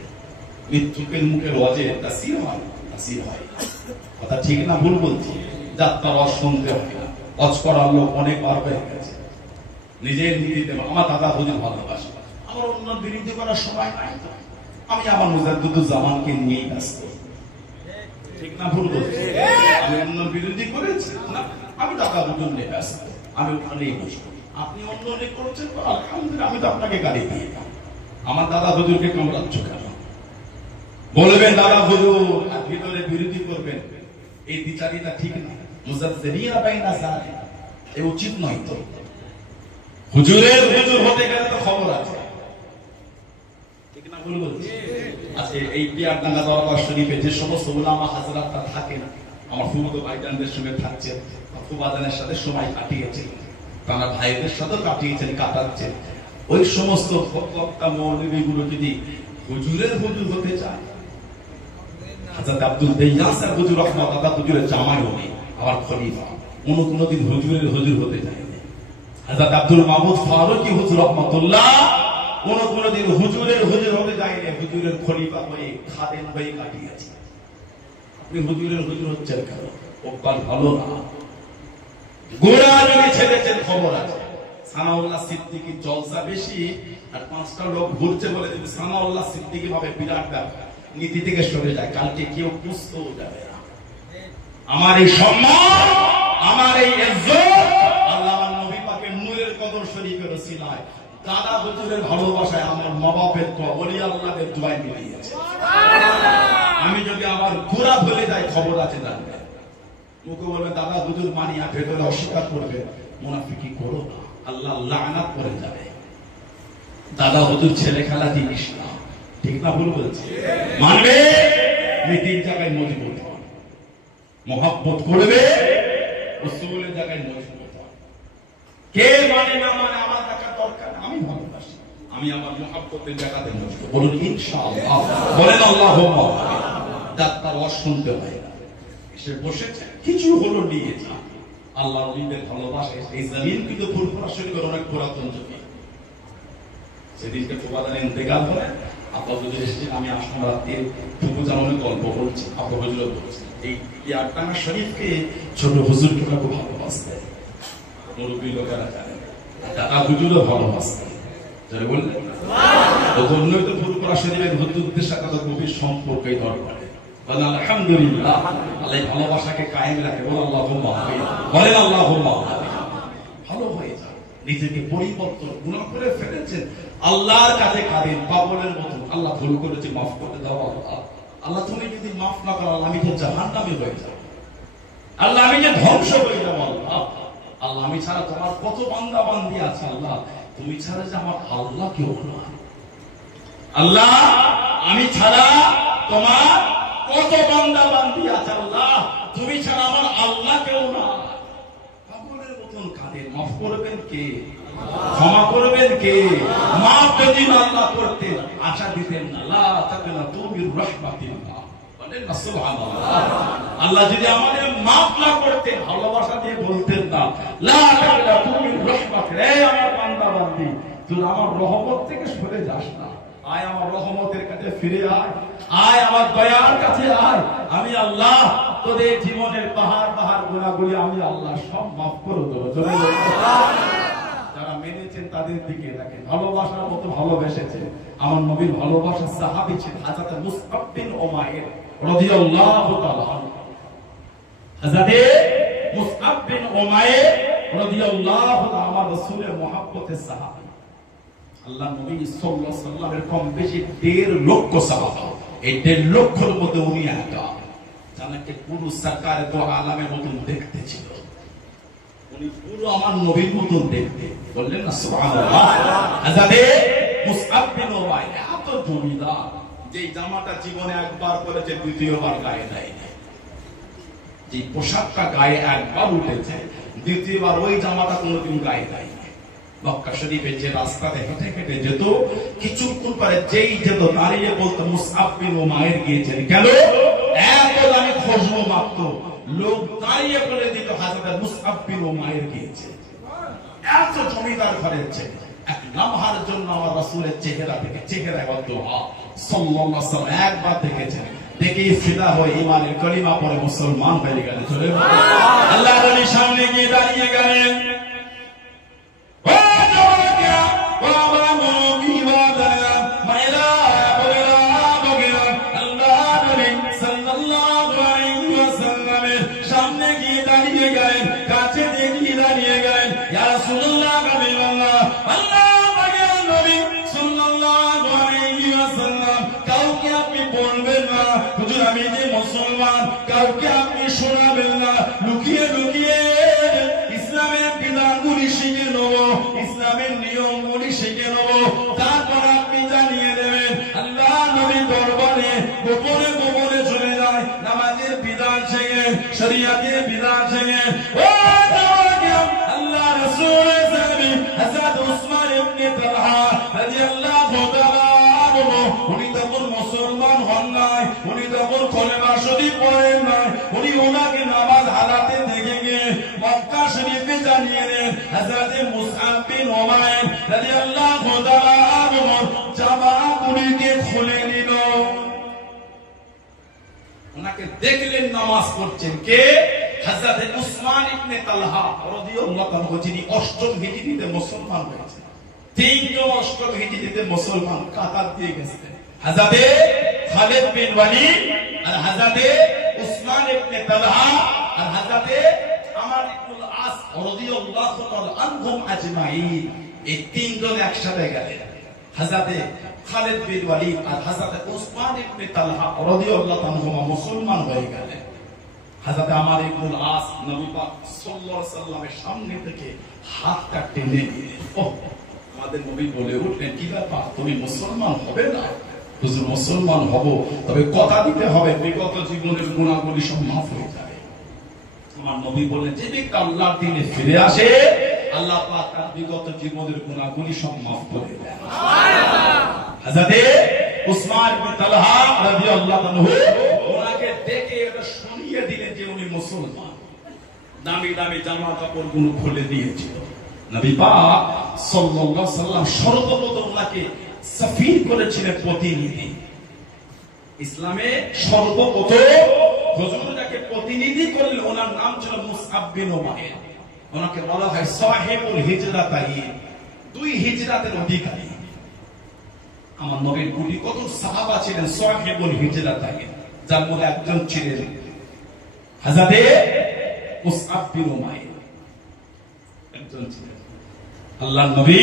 মৃত্যুকের মুখের ওয়াজে তাসির হয়, হাসির হয়। কথা ঠিক না ভুল বলছি? যাত্রা রস শুনতে হয় না, অজ করার লোক অনেকবার হয়ে গেছে। নিজের নীতিতে আমার দাদা হুজুর ভালোবাসে, আমার অন্য বিরোধী করার সময় নাই তো। আমি আমার মুজাদ্দিদুজ্জামানকে নিয়েই ব্যস্ত। ঠিক না ভুল বলছি? আমি অন্য বিরোধী করেছি না, আমি দাদা হুজুর নিয়ে ব্যস্ত। আমি ওখানেই বসবো। আপনি অন্য নিয়ে করছেন, আলহামদুলিল্লাহ, আমি তো আপনাকে গালি দিয়ে আমার দাদা হুজুরকে কামড়াচ্ছ কেন বলবেন? দাদা হুজুর আর ভিতরে বিরোধী করবেন, এই বিচারিতা ঠিক না। মুজাদ্দিদিনা বাইনা জালিম, এ উচিত নয় তো। হুজুরের হুজুর হতে গেলে তো খবর আছে, ঠিক না ভুল বলছি? আজকে এই পিয়ারডাঙ্গা দরবার শরীফে যে সমস্ত উলামা হাজরাতরা থাকেন, আমার ফুফুতো ভাইজানদের সঙ্গে থাকছেন, ফুফাজানের সাথে সময় কাটিয়েছেন, তারা ভাইদের সাথে কাটিয়েছেন, কাটাচ্ছেন। ওই সমস্ত বক্তা মৌলবীগুলো যদি হুজুরের হুজুর হতে চায়, হযরত আব্দুল ইয়াসির হুজুর রাহমাতুল্লাহ হুজুরের জামাই উনি, আবার খলিফা, কোনদিন হুজুরের হুজুর হতে চায়নি। হযরত আব্দুল মাহমুদ ফারুকী হুজুর রাহমাতুল্লাহ কোনদিন হুজুরের হুজুর হতে যায়নি, হুজুরের খলিফা হয়ে খাদেম হয়ে কাটিয়েছে। আপনি হুজুরের হুজুর হচ্ছেন কেন? ওকাল ভালো না। গোড়া যদি ছেড়েছেন খবর আছে। সানাউল্লাহ সিদ্দিকী জলসা বেশি, আর 5টা লোক ঘুরছে বলে যদি সানাউল্লাহ সিদ্দিকী ভাবে বিরাট ব্যাপার, নীতি থেকে সরে যায়, কালকে কেউ বুঝতেও যাবে না। আমার এই সম্মান, আমার এই ইজ্জত আল্লাহ আমার নবী পাকের নূরের কদর শরীফের ওসিলায়, দাদা হুজুরের ভালোবাসায়, আমার মা বাপের দোয়া, ওলি আল্লাহদের দোয়ায় মিলিয়েছে। আমি যদি আমার গোড়া ভুলে যাই, খবর আছে জানবে। মুখে বলবে দাদা হুজুর মানিয়া, ভেতরে অস্বীকার করবে, মুনাফিকি করো না, আল্লাহ লানাত করে যাবে। দাদা হুজুর ছেলে খেলা জিনিস না, ঠিক না ভুল বলছি? মানবে, নীতির জায়গায় মজবুত হন, মহব্বত করবে, উসুলের জায়গায় মজবুত হন। কে মানে না মানে আমার দেখার দরকার, আমি ভালোবাসি, আমি আমার মহব্বতের জায়গাতে মজবুত। বলুন ইনশাআল্লাহ, বলেন আল্লাহুম্মা। যাত্রা রস শুনতে হয় না, সে বসেছে কিছু হলো নিয়ে যা। আল্লাহ নবীদের ভালোবাসে, এই জমিন কিন্তু ফুরফুরা শরীফের অনেক পুরাতন জমি। সেদিনকে ফুফাজানের ইন্তেকাল হয়, আব্বা হুজুর এসেছেন, আমি আসন রাতে ফুফুজান অনেক গল্প বলছি, আব্বা হুজুরও বলছি। এই পিয়ারডাঙ্গা শরীফকে ছোট হুজুরকে খুব ভালোবাসতেন, মুরব্বী লোকেরা জানেন, দাদা হুজুরও ভালোবাসতেন। যারা বললেন ও জন্যই তো ফুরফুরা শরীফের হুজুরদের সাথে তো গভীর সম্পর্ক এই দরবারে। আলহামদুলিল্লাহ, আল্লাহ ভালোবাসাকে কায়েম রাখে। বলেন আল্লাহুম্মা আমিন, বলেন আল্লাহুম্মা আমিন। ভালো হয়ে যান, নিজেকে পরিবর্তন, গুনাহ করে ফেলেছেন, আল্লাহর কাছে কাঁদেন পাগলের মতো, আল্লাহ ভুল করেছে, মাফ করে দাও আল্লাহ। আল্লাহ তুমি যদি মাফ না করো, আমি তো জাহান্নামে হয়ে যাব, আল্লাহ আমি যে ধ্বংস হয়ে যাব। আল্লাহ আল্লাহ আমি ছাড়া তোমার কত বান্দা বান্দি আছে, আল্লাহ তুমি ছাড়া যে আমার আল্লাহ কেউ না। আল্লাহ আমি ছাড়া তোমার কত বান্দা বান্দি আছে, আল্লাহ তুমি ছাড়া আমার আল্লাহ কেউ না। পাগলের মতন কাঁদেন, মাফ করবেন কে? ক্ষমা করবেন কে? মাফ যদি আল্লাহ করতেন, আশা দিতেন না, লা তাকনাতু মির রাহমাতিল্লাহ, বলেন না সুবহানাল্লাহ। আল্লাহ যদি আমাদের মাফ না করতেন, ভালোবাসা দিয়ে বলতেন না, লা তাকনাতু মির রাহমাতিল্লাহ, এই আমার বান্দা বান্দি তুই আমার রহমত থেকে সরে যাস না, আয় আমার রহমতের কাছে ফিরে আয়, আয় আমার দয়ার কাছে আয়। আমি আল্লাহ তোদের জীবনের পাহাড় পাহাড় গুনাহগুলি আমি আল্লাহ সব মাফ করে দেবো। যারা মেনেছেন তাদের দিকে দেখেন, ভালোবাসার মতো ভালোবেসেছে। আমার নবীর ভালোবাসার সাহাবী ছিলেন হযরত মুসআব বিন উমাইর রাদিয়াল্লাহু তাআলা আনহু। হযরত মুসআব বিন উমাইর রাদিয়াল্লাহু তাআলা আমার রাসূলের মহব্বতের সাহাবী। আল্লাহ নবী সাল্লাল্লাহু আলাইহি ওয়াসাল্লামের কম বেশি 1.5 লক্ষ সাহাবা, এই 1.5 লক্ষের মধ্যে উনি একা, জানাকে পুরো সরকার তো আলামের মতন দেখতে ছিল, উনি পুরো আমার নবীর মতন দেখতে। বললেন না সুবহানাল্লাহ। হযরত মুসআব বিন উমাইর এত জমিদার, যে জামাটা জীবনে একবার পরেছে, দ্বিতীয়বার গায়ে দেয় না, যে পোশাকটা গায়ে একবার উঠেছে, দ্বিতীয়বার ওই জামাটা কোনোদিন গায়ে দেয় না। মক্কা শরীফে যে রাস্তাতে হেঁটে হেঁটে যেত, কিছুক্ষণ পরে যেই যেত দাঁড়িয়ে বলতো মুসআব বিন উমাইর গিয়েছেন। কেন? এত দামি খুশবু মাত্র লোক দাঁড়িয়ে বলে দিত হযরত মুসআব বিন উমাইর গিয়েছে। এত জমিদার ঘরের ছেলে, এক লম্হার জন্য আমার রাসূলের চেহারা থেকে চেহারা বদল সাল্লাল্লাহু আলাইহি ওয়াসাল্লাম একবার দেখেছেন, দেখে ফিদা হয়ে ইমানের কলিমা পরে মুসলমান হয়ে গেলেন। চলে আল্লাহর ওলির সামনে গিয়ে দাঁড়িয়ে গেলেন। সামনে গিয়ে দাঁড়িয়ে গেলেন, কাছে গিয়ে দাঁড়িয়ে গেলেন। ইয়া রাসূলুল্লাহ, কাউকে আপনি বলবেন না হুজুর আমি যে মুসলমান, কাউকে আপনি শোনাবেন না, লুকিয়ে লুকিয়ে ইসলামের বিধানগুলি শিখে নেব, ইসলামের নিয়মগুলি শিখে নেব, তারপর আপনি জানিয়ে দেবেন। আল্লাহ নবী দরবারে গোপনে গোপনে চলে যায়, নামাজের বিধান শেখে, শরিয়াতের বিধান শেখে। ও আল্লাহ রাসূলের সাহাবী হযরত উসমান ইবনে তালহা রাদিয়াল্লাহু তাআলা, উনি তখন মুসলমান হন নাই, উনি তখন কলেমা শরীফ পড়েন নাই, উনি ওনাকে নামাজ হারাতে দেখে গিয়ে মক্কা শরীফে জানিয়ে দেন। হযরত মুসআব বিন উমাইর রাদিয়াল্লাহু তাআলা জামা মুড়িকে খুলে নিল। ওনাকে দেখলেন নামাজ পড়ছেন কে? হযরত উসমান ইবনে তালহা রাদিয়াল্লাহু আনহু, যিনি ৮ম হিজরিতে মুসলমান হয়েছেন। ৩জন ৮ম হিজরিতে মুসলমান কাতার দিয়ে গেছেন। হযরতে খালিদ বিন ওয়ালিদ আর হযরতে উসমান ইবনে তালহা আর হযরতে আমর ইবনুল আস রাদিয়াল্লাহু তাআলা আনহুম আজমাইন, এই তিনজন একসাথে গেলেন। হযরতে খালিদ বিন ওয়ালিদ আর হযরতে উসমান ইবনে তালহা রাদিয়াল্লাহু আনহুমা মুসলমান হয়ে গেলেন। হযরতে আমর ইবনুল আস নবী পাক সাল্লাল্লাহু আলাইহি সাল্লামের সামনে থেকে হাতটা টেনে নিলেন। আমাদের নবী বলে উঠলেন, কি ব্যাপার, তুমি মুসলমান হবে না? হুজুর মুসলমান হব, তবে কথা দিতে হবে বিগত জীবনের গুনাহগুলি সব মাফ হয়ে যাবে। আমার নবী বলেন, যে ব্যক্তি আল্লাহর দ্বীনে ফিরে আসে, আল্লাহ পাক তার বিগত জীবনের গুনাহগুলি সব মাফ করে দেন। সুবহানাল্লাহ। হযরতে উসমান ইবনে তালহা রাদিয়াল্লাহু আনহু ওনাকে দেখে এটা শুনিয়ে দিলেন যে উনি মুসলমান। দামি দামি জামা কাপড়গুলো খুলে দিয়েছিল। নবী পাক সাল্লাল্লাহু আলাইহি সাল্লাম সর্বপ্রথম ওনাকে সফির করেছিলেন, প্রতিনিধি। ইসলামে সর্বপ্রথম হুজুর যাকে প্রতিনিধি করলেন, ওনার নাম ছিল মুসআব বিন উমাইর। ওনাকে বলা হয় সাহিবুল হিজরাতাইন, 2 হিজরাতের অধিকারী। আমার নবীর গুলি কত সাহাবা ছিলেন সাহিবুল হিজরাতাইন, যার মধ্যে একজন ছিলেন হযরতে মুসআব বিন উমাইর, একজন ছিলেন। আল্লাহর নবী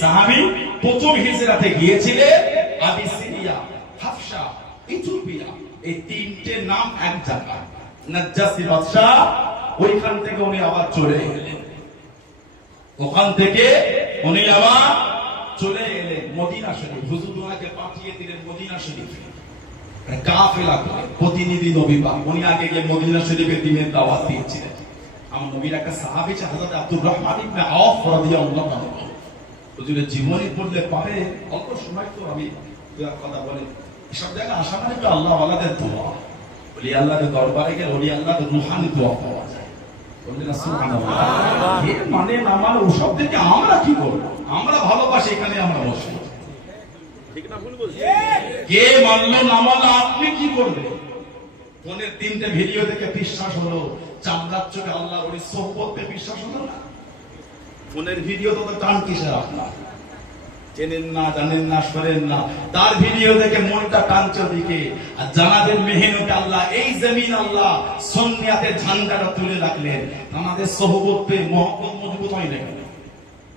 সাহাবী প্রথম হিজরাতে গিয়েছিলেন আবিসিনিয়া, হাবশা, ইথিওপিয়া, এই তিনটে নাম এক জায়গায়। নাজ্জাসী বাদশা, ওইখান থেকে উনি আবার চলে এলেন, ওখান থেকে উনি আবার চলে এলেন মদিনা শরীফ। হুজুর ওনাকে পাঠিয়ে দিলেন মদিনা শরীফে কাফেলা করে, প্রতিনিধি নবী পাক। উনি আগে গিয়ে মদিনা শরীফে দ্বীনের দাওয়াত দিয়েছিলেন। আমার নবীর একটা সাহাবী ছিল হযরত আব্দুর রহমান ইবনে আওফ রাদিয়াল্লাহু আনহু। হুজুরের জীবনী পড়লে পারে, অল্প সময় তো আমি দুই কথা বলি। সব জায়গায় আসা মানে তো আল্লাহ ওয়ালাদের দোয়া, ওলি আল্লাহর দরবারে গেলে ওলি আল্লাহর রূহানি দোয়া পাওয়া যায়। বললেন সুবহানাল্লাহ। এর মানে না মানে ওসব থেকে আমরা কি করব? আমরা ভালোবাসি, এখানে আমরা বসি, ঠিক না ভুল বলছি? কে মানলো না মানলো আপনি কি করবেন? ফোনের 3টে ভিডিও দেখে বিশ্বাস হলো, চামড়ার চোখে আল্লাহ ওই সোহবতে বিশ্বাস হলো না। ফোনের ভিডিও তো টান কিসের আপনার? চেনেন না, জানেন না, শোনেন না, তার ভিডিও দেখে মনটা টানছে ওদিকে। আর জানাদের মেহনতে আল্লাহ এই জমিন আল্লাহ সুন্নিয়াতের ঝান্ডাটা তুলে রাখলেন। আমাদের সোহবত পেয়ে মহব্বত মজবুত হয় না।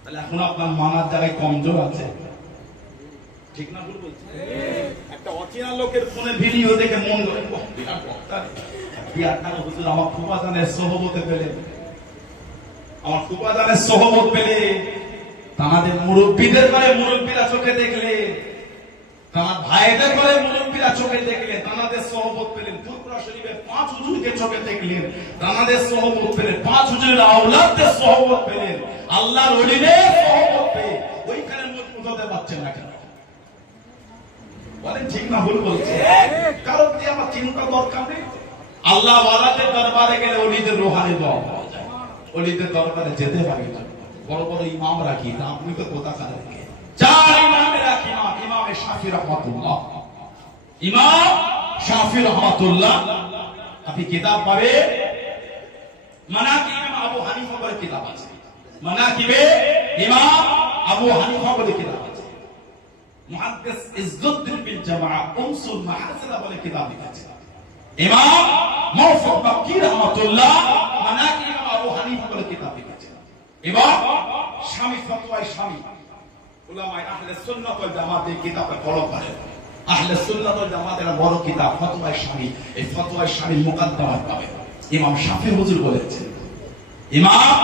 তাহলে এখন আপনার মানার জায়গায় কমজোর আছে, ঠিক না ভুল বলছি? একটা অচেনা লোকের ফোনে ভিডিও দেখে মন করে বিরাট বক্তা, হুজুর আমার ফুফাজানের সোহবতে পেলেন, আমার ফুফাজানের সোহবত পেলে, তাদের মুরব্বীদের করে মুরব্বীরা চোখে দেখলে, তার ভাইদের করে মুরব্বীরা চোখে দেখলেন, তাদের সোহবত পেলেন। ফুরফুরা শরীফের 5 হুজুরকে চোখে দেখলেন, তাদের সোহবত পেলেন। 5 হুজুরের আওলাদদের সোহবত পেলেন। আল্লাহর ওলিদের সোহবত পেয়ে ওইখানে মজবুত হতে পারছেন না কেন? বলেন ঠিক না ভুল বলছে? কারণ কি আমার চিন্তা দরকার নেই? আল্লাহ ওয়ালাদের দরবারে গেলে ওলিদের রূহানি দোয়া পাওয়া যায়। ওলিদের দরবারে যেতে হবে। বড় বড় ইমাম রাখি, তা আপনি তো কোথাকার রেখে 4 ইমামে রাখি। ইমাম শাফি রাহমাতুল্লাহ, ইমাম শাফি রহমাতুল্লাহ আপনি কিতাব পাবে মানাকিব আবু হানিফা বলে কিতাব আছে, মানাকিবে ইমাম আবু হানিফা বলে কিতাব আছে। মুহাদ্দিস ইজ্জুদ্দিন বিন জামাআ উনসুল মাহাসিনা বলে কিতাব লিখেছে। ইমাম মুওয়াফফাক মাক্কি রাহমাতুল্লাহ মানাকিব আবু হানিফা বলে কিতাব লিখেছে। এবং শামী ফতোয়ায়ে শামী উলামায়ে আহলে সুন্নাত ওয়াল জামাত এই কিতাবে ফলো করে। আহলে সুন্নাত ওয়াল জামাতের বড় কিতাব ফতোয়ায়ে শামী, এই ফতোয়ায়ে শামীর মুকদ্দমাত পাবে। ইমাম শাফি হুজুর বলেছেন, ইমাম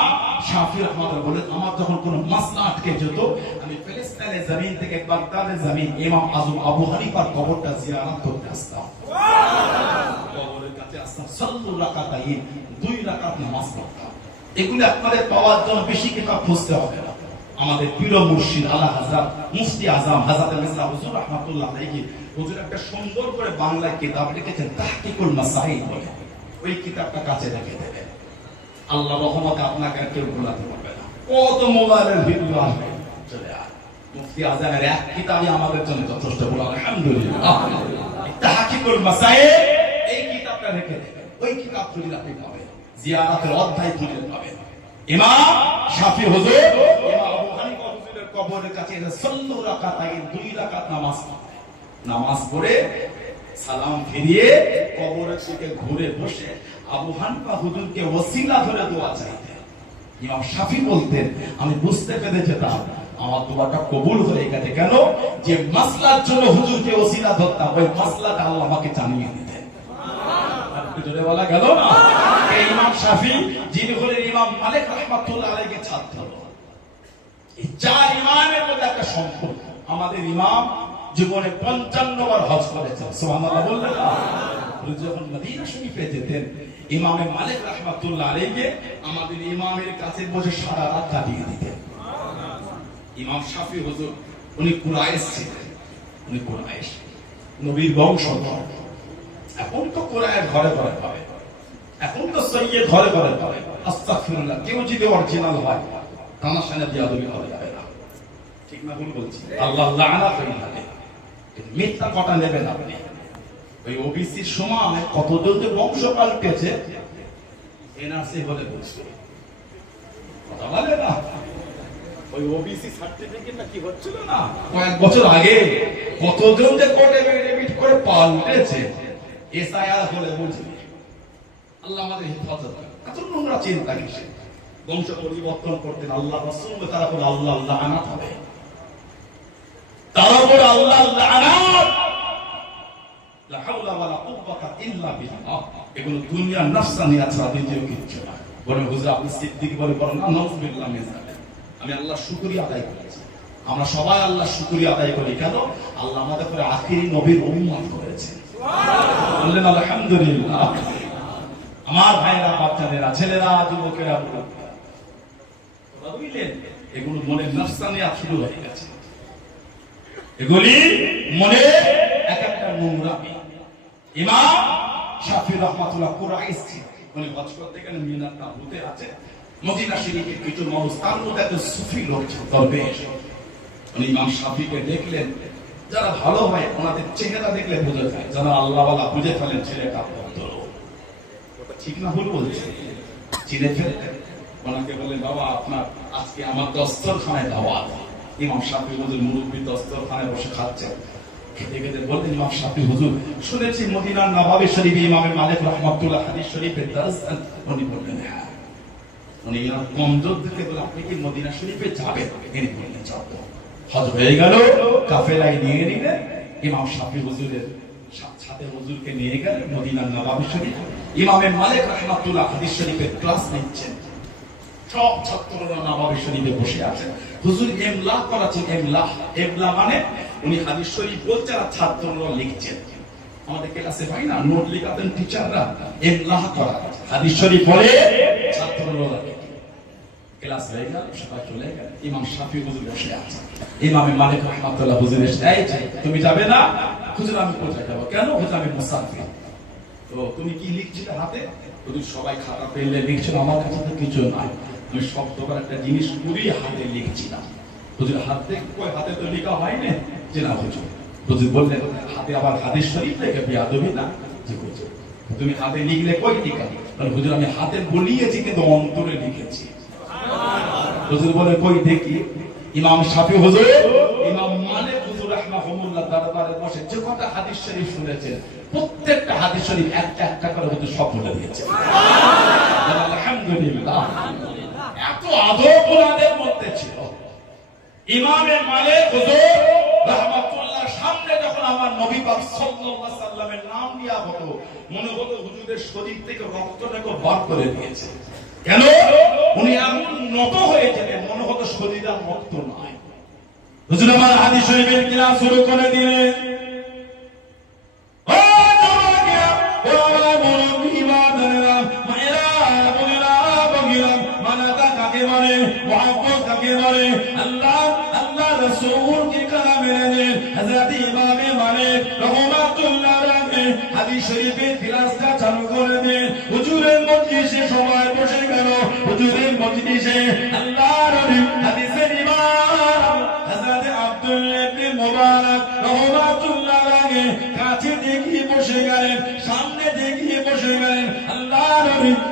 শাফি রাহমাতুল্লাহ বলেন, আমার যখন কোনো মাসলা আটকে যেত আমি ফিলিস্তিনের জমিন থেকে বাগদাদের জমিন ইমাম আজম আবু হানিফার কবরটা জিয়ারত করতে আসতাম। কবরের কাছে আসতাম, সাল্লু রাকাতাইন, 2 রাকাত নামাজ পড়তাম। এগুলো আপনাদের পাওয়ার জন্য বেশি কিতাব খুঁজতে হবে না। আমাদের পীর মুর্শিদ আলা হযরত মুফতি আজম হযরত মির্জা হুজুর রাহমাতুল্লাহ আলাইহি হুজুর একটা সুন্দর করে বাংলায় কিতাব লিখেছেন তাহকিকুল মাসাইল বলে। ওই কিতাবটা কাছে রেখে দেবেন, আল্লাহ রহমতে আপনাকে আর কেউ ভোলাতে পারবে না। কত মোবাইলের ভিডিও আসবে, চলে আয় মুফতি আজমের এক কিতাবই আমাদের জন্য যথেষ্ট। বলো আলহামদুলিল্লাহ। তাহকিকুল মাসাইল এই কিতাবটা রেখে দেবেন, ওই কিতাব খুলে আপনি পাবেন, জিয়ারতের অধ্যায় খুলে পাবেন। ইমাম শাফি হুজুর ইমাম আবু হানিফা হুজুরের কবরের কাছে সাল্লু রাকাতাইন, 2 রাকাত নামাজ পড়ে সালাম ফিরিয়ে কবরের দিকে ঘুরে বসে আবু হানিফা হুজুরকে ওসিলা ধরে দোয়া চাইতেন। ইমাম শাফি বলতেন, আমি বুঝতে পেরে যেতাম আমার দোয়াটা কবুল হয়ে গেছে। কেন? যে মাসলার জন্য হুজুরকে ওসিলা ধরতাম, ওই মাসলাটা আল্লাহ আমাকে জানিয়ে দিতেন। আর জোরে বলা গেল না? এই ইমাম শাফি যিনি হলেন ইমাম মালিক রাহমাতুল্লাহ আলাইহির ছাত্র। এই 4 ইমামের মধ্যে একটা সম্পর্ক। আমাদের ইমাম জীবনে 55 বার হজ করেছেন, সুবহানাল্লাহ বললেন না? যখন মদিনা শরীফে যেতেন ইমামে মালিক রাহমাতুল্লাহ আলাইহি আমাদের ইমামের কাছে বসে সারা রাত কাটিয়ে দিতেন। ইমাম শাফি হুজুর উনি কুরাইশ ছিলেন, উনি কুরাইশ নবীর বংশধর। এখন তো কুরাইশ ঘরে ঘরে পাবে, এখন তো সৈয়দ ঘরে ঘরে পাবে। আস্তাগফিরুল্লাহ, কেউ যদি অরিজিনাল হয় তার সামনে বিয়াদবি করা যাবে না, ঠিক না ভুল বলছি? আল্লাহ লাআনাত হয়ে যাবে। মিথ্যা কথা নেবেন আপনি। ওই ওবিসির সময় কতজন যে বংশ পাল্টেছে এনআরসি বলে বলছে, কথা বলে না? ওই ওবিসি সার্টিফিকেটটা কি হচ্ছিল না কয়েক বছর আগে, কতজন যে কোর্টে এফিডেভিট করে পাল্টেছে এসআইআর বলে বলছে। আল্লাহ আমাদের হেফাজত করেন। এত নোংরা চিন্তা কিসে? বংশ পরিবর্তন করতেন আল্লাহ রাসূল, তারা বলে আল্লাহ লাআনাত হবে, তার উপর আল্লাহ লাআনাত, লা হাওলা ওয়ালা কুওয়াতা ইল্লা বিল্লাহ। এগুলো দুনিয়ার নফসানিয়াত ছাড়া দ্বিতীয় কিছু না। বলে হুজুর আপনি সিদ্দিক বলে বলেন না, নাউযুবিল্লাহ মিন যালিক। আমি আল্লাহ শুকরিয়া আদায় করেছি। আমরা সবাই আল্লাহ শুকরিয়া আদায় করি। কেন? আল্লাহ আমাদের করে আখিরি নবীর উম্মত করেছেন। সুবহানাল্লাহ বললেন আলহামদুলিল্লাহ। আমার ভাইরা, বাচ্চাদেরা, ছেলেরা, যুবকেরা বুঝলেন এগুলো মনে নফসানিয়াত শুরু হয়ে গেছে। এগুলি মনে এক একটা নোংরামি। ইমাম শাফি রাহমাতুল্লাহ কুরাইশ ছিলেন, উনি হজ করতে গেলেন, মিনার তাবুতে আছে মদিনা শরীফের কিছু মানুষ, তার মধ্যে একটা সুফি লোক ছিল দরবেশ। উনি ইমাম শাফিকে দেখলেন, যারা ভালো হয় ওনাদের চেহারা দেখলে বোঝা যায়, যারা আল্লাহওয়ালা বুঝে ফেলেন ছেলেটা ভদ্র লোক। ঠিক না ভুল বলছে? চিনে ফেললেন, ওনাকে বললেন বাবা আপনার আজকে আমার দস্তরখানায় দাওয়াত। ইমাম শাফি হুজুর মুরব্বি দস্তরখানায় বসে খাচ্ছেন। খেতে খেতে বললেন ইমাম শাফি হুজুর, শুনেছি মদিনার নবাবী শরীফে ইমাম মালিক রাহমাতুল্লাহ হাদিস শরীফে দরস দেন। উনি বললেন হ্যাঁ। উনি কমজোর থেকে বলে আপনি কি মদিনা শরীফে যাবেন? ইনি বললেন যাব। হজ হয়ে গেল, কাফেলায় নিয়ে নিলেন ইমাম শাফি হুজুরের সাথে, হুজুরকে নিয়ে গেলেন মদিনার নবাবী শরীফ। ইমামে মালিক রাহমাতুল্লাহ হাদিস শরীফে ক্লাস নিচ্ছেন, সব ছাত্ররা নবাবী শরীফে বসে আছেন। হুজুর ইমলা করাচ্ছেন। ইমলা মানে উনি হাদিস শরীফ বলছেন আর ছাত্ররা লিখছেন। আমাদের ক্লাসে ভাই না নোট লিখাতেন টিচাররা, ইমলা করা হাদিস শরীফ পড়ে ছাত্ররা লিখে। ক্লাস হয়ে গেল, সবাই চলে গেল, ইমাম শাফি হুজুর বসে আছেন। ইমামে মালিক রাহমাতুল্লাহ হুজুর এসে, এই তুমি যাবে না? হুজুর আমি কোথায় যাবো? কেন? হুজুর আমি মুসাফির। তো তুমি কি লিখছিলে হাতে? হুজুর সবাই খাতা পেলে লিখছিল, আমার কাছে তো কিছু নাই, আমি শব্দ করে একটা জিনিস পুরি হাতে লিখছিলাম। হুজুর হাতে কই? হাতে তো লেখা হয় না। যে না হুজুর হুজুর বললেন হাতে আবার হাদিস শরীফ লেখে বেয়াদবি না। জি হুজুর, তুমি হাতে লিখলে কই লিখা? বলে হুজুর আমি হাতে বলিয়েছি কিন্তু অন্তরে লিখেছি। হুজুর বলে কই দেখি। ইমাম শাফি হুজুর, ইমাম মালিক হুজুর রাহমাহুল্লাহ দরবারে বসে যে কটা হাদিস শরীফ শুনেছেন প্রত্যেকটা হাদিস শরীফ একটা একটা করে হুজুর সব বলে দিয়েছেন। আলহামদুলিল্লাহ, এত আদব ওনাদের মধ্যে ছিল। ইমামে মালিক হুজুর রাহমাতুল্লাহ সামনে যখন আমার নবী পাক সাল্লাল্লাহু আলাইহি সাল্লামের নাম নেওয়া হতো মনে হতো হুজুরের শরীর থেকে রক্তটাকে বার করে দিয়েছে। কেন? উনি এমন নত হয়ে যেতেন মনে হতো শরীরে রক্ত নাই। হুজুর আমার হাদিস শরীফের কিরাত শুরু করে দিলেন। চালু করে দেন। হুজুরের মজলিসে সবাই বসে গেল। হুজুরের মজলিসে আল্লাহর হাদিসের ইমাম হযরত আব্দুল্লাহ ইবনে মুবারক রাহমাতুল্লাহ আলাইহি কাছে দেখি বসে গেলেন, সামনে দেখি বসে গেলেন। আল্লাহর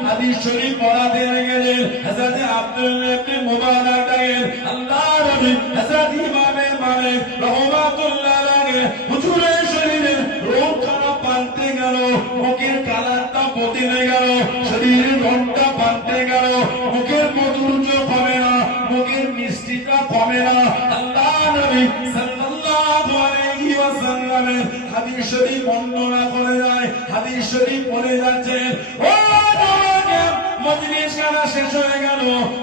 হাদিস শরীফ পড়াতে গেলেন। হযরত আব্দুল্লাহ ইবনে মুবারক দেখেন আল্লাহর হযরত ইমামে মালিক রাহমাতুল্লাহ আলাইহি হুজুরের শরীরে রোগ খারাপ পাল্টে গেল, মুখের কালারটা বদলে গেল, শরীরের রংটা পাল্টে গেল, মুখের মাধুর্য কমে না, মুখের মিষ্টিটা কমে না। আল্লাহ নবী সাল্লাল্লাহু আলাইহি ওয়াসাল্লামের হাদিস শরীফ বর্ণনা করে যায়। হাদিস শরীফ পড়ে যাচ্ছেন। ও নবী, মজলিস খানা শেষ হয়ে গেল,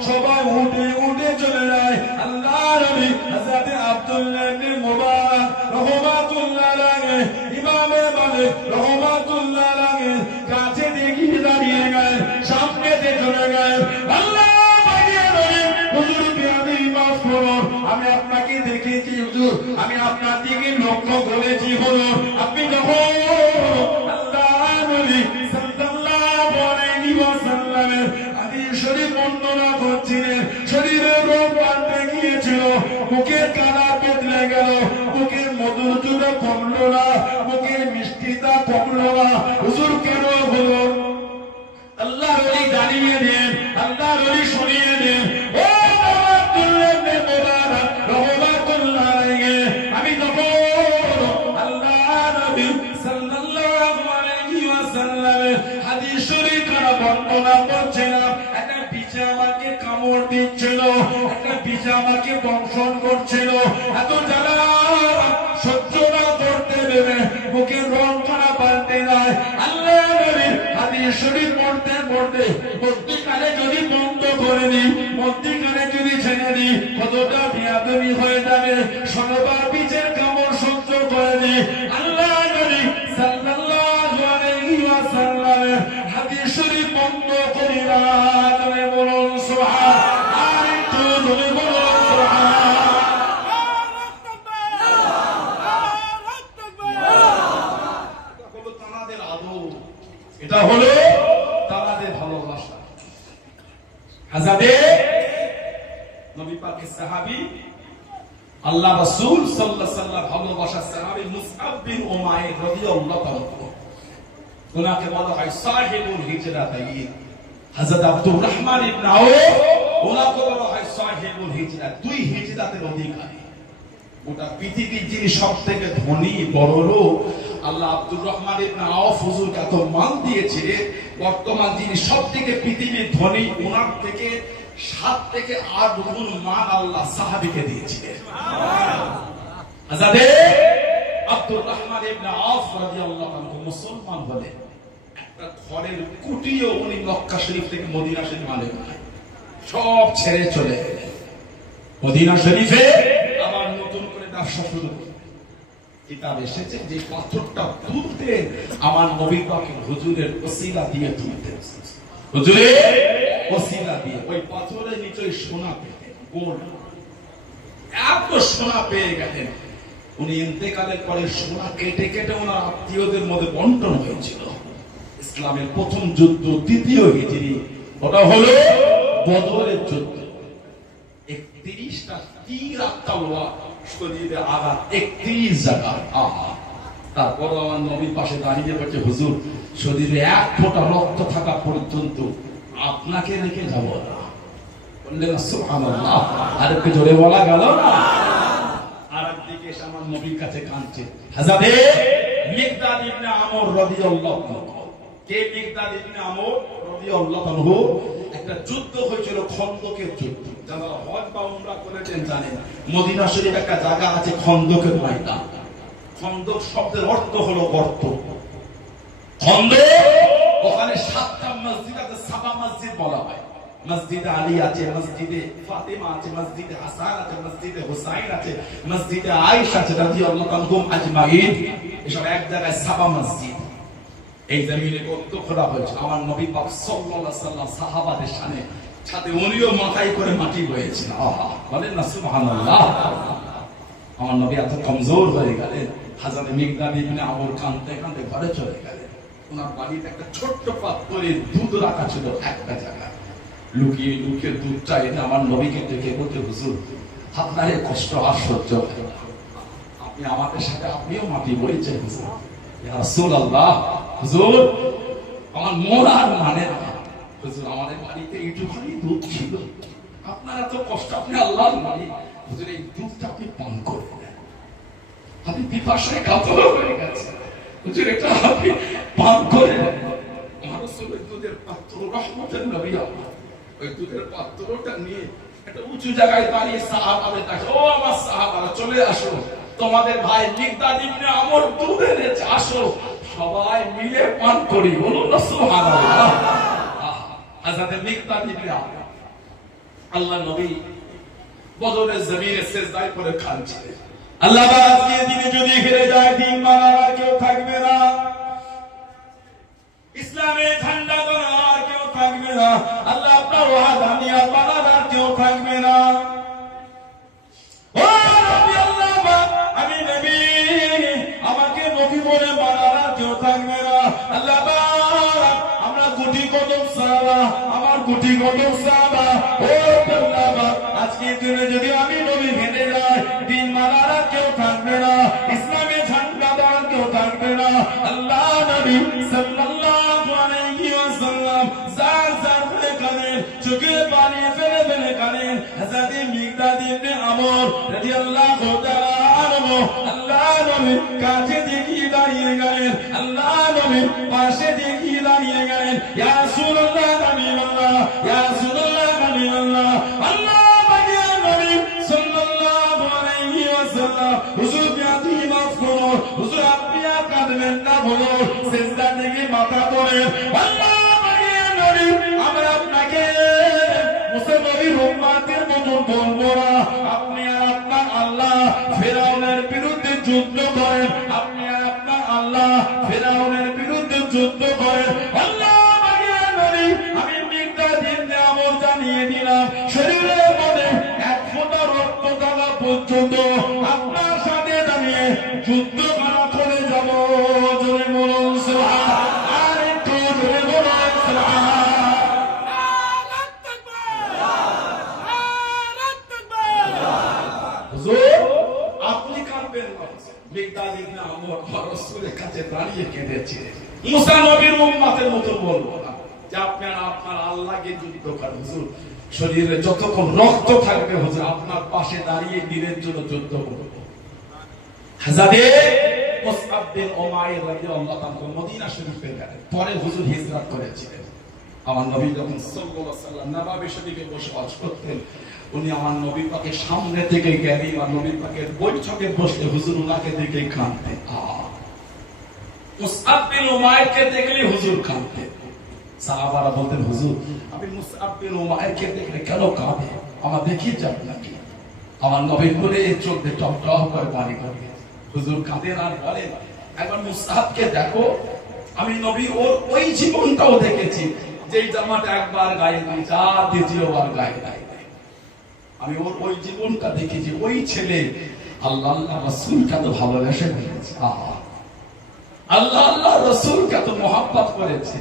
সবাই উঠে উঠে চলে যায়। আল্লাহ নবী হযরত আব্দুল্লাহ ইবনে মুবারক রাহমাতুল্লাহ আলাইহি ইমামে মালিক রাহমাতুল্লাহ আলাইহি কাছে দেখি দাঁড়িয়ে গেলেন, সামনে দিয়ে চলে গেলেন। আল্লাহ হুজুর বিয়াদি মাফ করুন, আমি আপনাকে দেখেছি হুজুর, আমি আপনার দিকে লক্ষ্য করেছি হুজুর। আপনি যখন আল্লাহ নবী সাল্লাল্লাহু আলাইহি ওয়াসাল্লামের হাদিস শরীফ বর্ণনা করছিলেন, শরীরের রং পাল্টে গিয়েছিল, মুখের কালার বদলে গেল, মুখের মাধুর্যটা কমলো না, মুখের মিষ্টিটা কমলো না। হুজুর কেন হলো? আল্লাহর ওলি জানিয়ে দেন, আল্লাহর ওলি শুনিয়ে দেন। ও আব্দুল্লাহ ইবনে মুবারক রাহমাতুল্লাহ আলাইহি, আমি যখন আল্লাহ নবী সাল্লাল্লাহু আলাইহি ওয়াসাল্লামের হাদিস শরীফ বর্ণনা করছিলাম, একটা পিছে আমাকে কামড় দিচ্ছিল, একটা পিছে আমাকে দংশন করছিল। এত জ্বালা সহ্য না করতে দেবে, মুখের রং খানা পাল্টে যায়। আল্লাহ নবীর হাদিস শরীফ পড়তে পড়তে মধ্যিখানে যদি বন্ধ করে দিই, মধ্যিখানে যদি ছেড়ে দিই, কতটা বিয়াদবি হয়ে যাবে। শতবার পিছের কামড় সহ্য করে দিই। আল্লাহ নবী সাল্লাল্লাহু আলাইহি ওয়াসাল্লামের হাদিস শরীফ বন্ধ করি না। তুমি বলুন সুবহান, আর একটু তুমি বলুন সুবহান। এটা হলো তাদের ভালোবাসা। হাজারে নবী পাকের সাহাবী আল্লাহ রাসূল সাল্লাল্লাহু আলাইহি ওয়াসাল্লাম ভালোবাসার সাহাবী মুসআব বিন উমাইর রাদিয়াল্লাহু তাআলা, ওনাকে বলা হয় সাহিবুল হিজরাতাইন। হযরত আব্দুর রহমান ইবনে আউফ, ওনাকে বলা হয় সাহিবুল হিজরা, দুই হিজরাতের অধিকারী। গোটা পৃথিবীর যিনি সবথেকে ধনী বড় লোক, আল্লাহ আব্দুর রহমান ইবনে আউফ হুজুরকে এত মাল দিয়েছে, বর্তমান যিনি সবথেকে পৃথিবীর ধনী ওনার থেকে 7 থেকে 8 গুণ মান আল্লাহ সাহাবীকে দিয়েছে। আজাদে আব্দুর রহমান ইবনে আউফ রাদিয়াল্লাহু আনহু মুসলমান হলেন, একটা ঘরের কুটিও উনি মক্কা শরীফ থেকে মদিনা শরীফ মালিক নাই, সব ছেড়ে চলে গেলেন মদিনা শরীফে। আবার নতুন করে ব্যবসা শুরু করলেন। কিতাব এসেছে যে পাথরটা তুলতে আমার নবী পাকের হুজুরের ওসিলা দিয়ে তুলতে, হুজুরের ওসিলা দিয়ে। ওই পাথরের নিচে সোনা পেতেন, গোল্ড, এত সোনা পেয়ে গেলেন। উনি ইন্তেকালের পরে সোনা কেটে কেটে ওনার আত্মীয়দের মধ্যে বন্টন হয়েছিল। ইসলামের প্রথম যুদ্ধ দ্বিতীয় হিজরি, ওটা হলো বদরের যুদ্ধ। 31টা তীর আর তলোয়ার শরীরে আঘাত 31 জায়গা। আহা, তারপর আমার নবীর পাশে দাঁড়িয়ে বলছে, হুজুর শরীরে 1 ফোঁটা রক্ত থাকা পর্যন্ত আপনাকে রেখে যাব না। বললেন সুবহানাল্লাহ। আর একটু জোরে বলা গেল না? আর একদিকে এসে আমার নবীর কাছে কাঁদছে হযরতে মিকদাদ ইবনে আমর রাদিয়াল্লাহু আনহু। কে মিকদাদ ইবনে আমর রাদিয়াল্লাহু আনহু? একটা যুদ্ধ হয়েছিল, খন্দকের যুদ্ধ। যারা হজ বা উমরা করেছেন জানেন, মদিনা শরীফ একটা জায়গা আছে খন্দকের ময়দান। খন্দক শব্দের অর্থ হলো গর্ত। খন্দক, ওখানে 7টা মসজিদ আছে, সাবা মসজিদ বলা হয়। মসজিদে আলী আছে, মসজিদে ফাতেমা আছে, মসজিদে হাসান আছে, মসজিদে হুসাইন আছে, মসজিদে আয়েশা আছে রাদিয়াল্লাহু আনহুম আজমাইন। এসব এক জায়গায় সাবা মসজিদ। এই জমিনে গর্ত খোঁড়া হয়েছে। আমার নবী পাক সাল্লাল্লাহু আলাইহি ওয়াসাল্লাম সাহাবাদের সাথে উনিও মাথায় করে মাটি বয়েছেন। আহা, বলেন না সুবহানাল্লাহ। আমার নবী এত কমজোর হয়ে গেলেন, হযরত মিকদাদ ইবনে আমর কাঁদতে কাঁদতে ঘরে চলে গেলেন। ওনার বাড়িতে একটা ছোট্ট পাত্রে দুধ রাখা ছিল একটা জায়গায়। লুকিয়ে লুকিয়ে দুধটা এনে আমার নবীকে ডেকে বলতে, হুজুর আপনার এই কষ্ট আর সহ্য হয় না, আপনি আমাদের সাথে আপনিও মাটি বইছেন হুজুর। ইয়া রাসূলুল্লাহ, হুজুর আমার মন আর মানে না হুজুর, আমাদের বাড়িতে এইটুখানি দুধ ছিল, আপনার এত কষ্ট, আপনি আল্লাহর নবী, হুজুর এই দুধটা আপনি পান করবেন। আমি পিপাসায় কাতর হয়ে গেছে, হুজুর এটা আপনি পান করে নেন। আমার রাসূলের দুধের পাত্র রহমতের নবী, ওই দুধের পাত্রটা নিয়ে একটা উঁচু জায়গায় দাঁড়িয়ে সাহাবাদের কাছে, ও আমার সাহাবারা চলে আসো, তোমাদের ভাই মিকদাদ ইবনে আমর দুধ এনেছে, আসো সবাই মিলে পান করি। বলুন না সুবহানাল্লাহ। হযরত মিকদাদ ইবনে আমর, আল্লাহ নবী বদরের জমিনে সিজদায় পড়ে কাঁদছিলেন। আল্লাহ আজকে দিনে যদি ফিরে যায়, দিন মানার আর কেউ থাকবে না, ইসলামের ঝান্ডা ধরার আর কেউ থাকবে না, আল্লাহ আপনার ওয়াদানিয়া মানার আর কেউ থাকবে না। ও নবী, আল্লাহ আমি নবী, আমাকে নবী বলে মানার আর কেউ থাকবে না। আল্লাহ আমরা গুটি কদম সাহাবা, আমার গুটি কদম সাহাবা, ও আল্লাহ আজকে দিনে যদি আমি নবী ভেঙে যাই, দিন মানার আর কেউ থাকবে না, ইসলামের ঝান্ডা ধরার কেউ থাকবে না। আল্লাহ নবী সাল্লাল্লাহু আলাইহি ওয়াসাল্লাম জার জার করে কাঁদেন, চোখে পানি ফেলে ফেলে কাঁদেন। হযরত মিকদাদ ইবনে আমর রাদিয়াল্লাহু তাআলা আনহু আল্লাহ নবী কাছে দেখিয়ে দাঁড়িয়ে গেলেন, আল্লাহ নবী পাশে দেখিয়ে দাঁড়িয়ে গেলেন। ইয়া রাসূলুল্লাহ, হাবিবাল্লাহ, ইয়া রাসূলুল্লাহ, হাবিবাল্লাহ, আল্লাহ পাকের নবী সাল্লাল্লাহু আলাইহি ওয়াসাল্লাম, হুজুর আপনি মাফ করুন, হুজুর আপনি আর কাঁদবেন না, বলুন সিজদা থেকে মাথা তোলেন। আল্লাহ পাকের নবী, আমরা আপনাকে মুসা নবীর উম্মতের মতন বলবো না। আপনি আর আপনার আল্লাহ ফিরআউনের বিরুদ্ধে যুদ্ধ করেন, আপনি আর আপনার আল্লাহ ফিরআউনের বিরুদ্ধে যুদ্ধ করেন। আল্লাহ পাকের নবী, আমি মিকদাদ ইবনে আমর জানিয়ে দিলাম, শরীরের মধ্যে 1 ফোঁটা রক্ত থাকা পর্যন্ত আপনার সাথে দাঁড়িয়ে যুদ্ধ করা করে যাব। জোরে বলুন সুবহান, আর একটু জোরে বলুন সুবহান। আপনি কাঁদবেন না, মিকদাদ ইবনে আমর রাসূলের কাছে দাঁড়িয়ে কেঁদেছে। মুসা নবীর উম্মতের মতো বলবো না যে আপনার আপনার আল্লাহকে যুদ্ধ করেন। হুজুর শরীরে যতক্ষণ রক্ত থাকবে, হুজুর আপনার পাশে দাঁড়িয়ে দিনের জন্য যুদ্ধ করব। হযরত মুসআব বিন উমাইর রাদিয়াল্লাহু তাআলা মদিনা শরীফে গেলেন, পরে হুজুর হিজরত করেছিলেন। আমার নবী যখন সাল্লাল্লাহু আলাইহি ওয়াসাল্লাম নবাবী শরীফে বসবাস করতেন, উনি আমার নবী পাকের সামনে থেকে গেলেন আর নবী পাকের বৈঠকে বসে হুজুর উনাকে দেখে কাঁদতেন। মুসআব বিন উমাইরকে দেখলে হুজুর কাঁদতেন। সাহাবারা বলতেন, হুজুর আমি মুসআব বিন উমাইরকে দেখলে কেন কাঁদে, আমার দেখিয়ে যান নাকি? আমার নবী করে চোখ দিয়ে টপ টপ করে পানি পড়ে। হুজুর কাঁদেন আর বলেন, একবার মুসআবকে দেখো, আমি নবী ওর ওই জীবনটাও দেখেছি, যেই জামাটা একবার গায়ে দিই, আর দ্বিতীয়বার গায়ে দেয়। আমি ওর ওই জীবনটা দেখেছি। ওই ছেলে আল্লাহ আল্লাহ রাসূলকে তো ভালোবেসে ফেলেছে, আল্লাহ আল্লাহ রাসূলকে তো মহব্বত করেছে।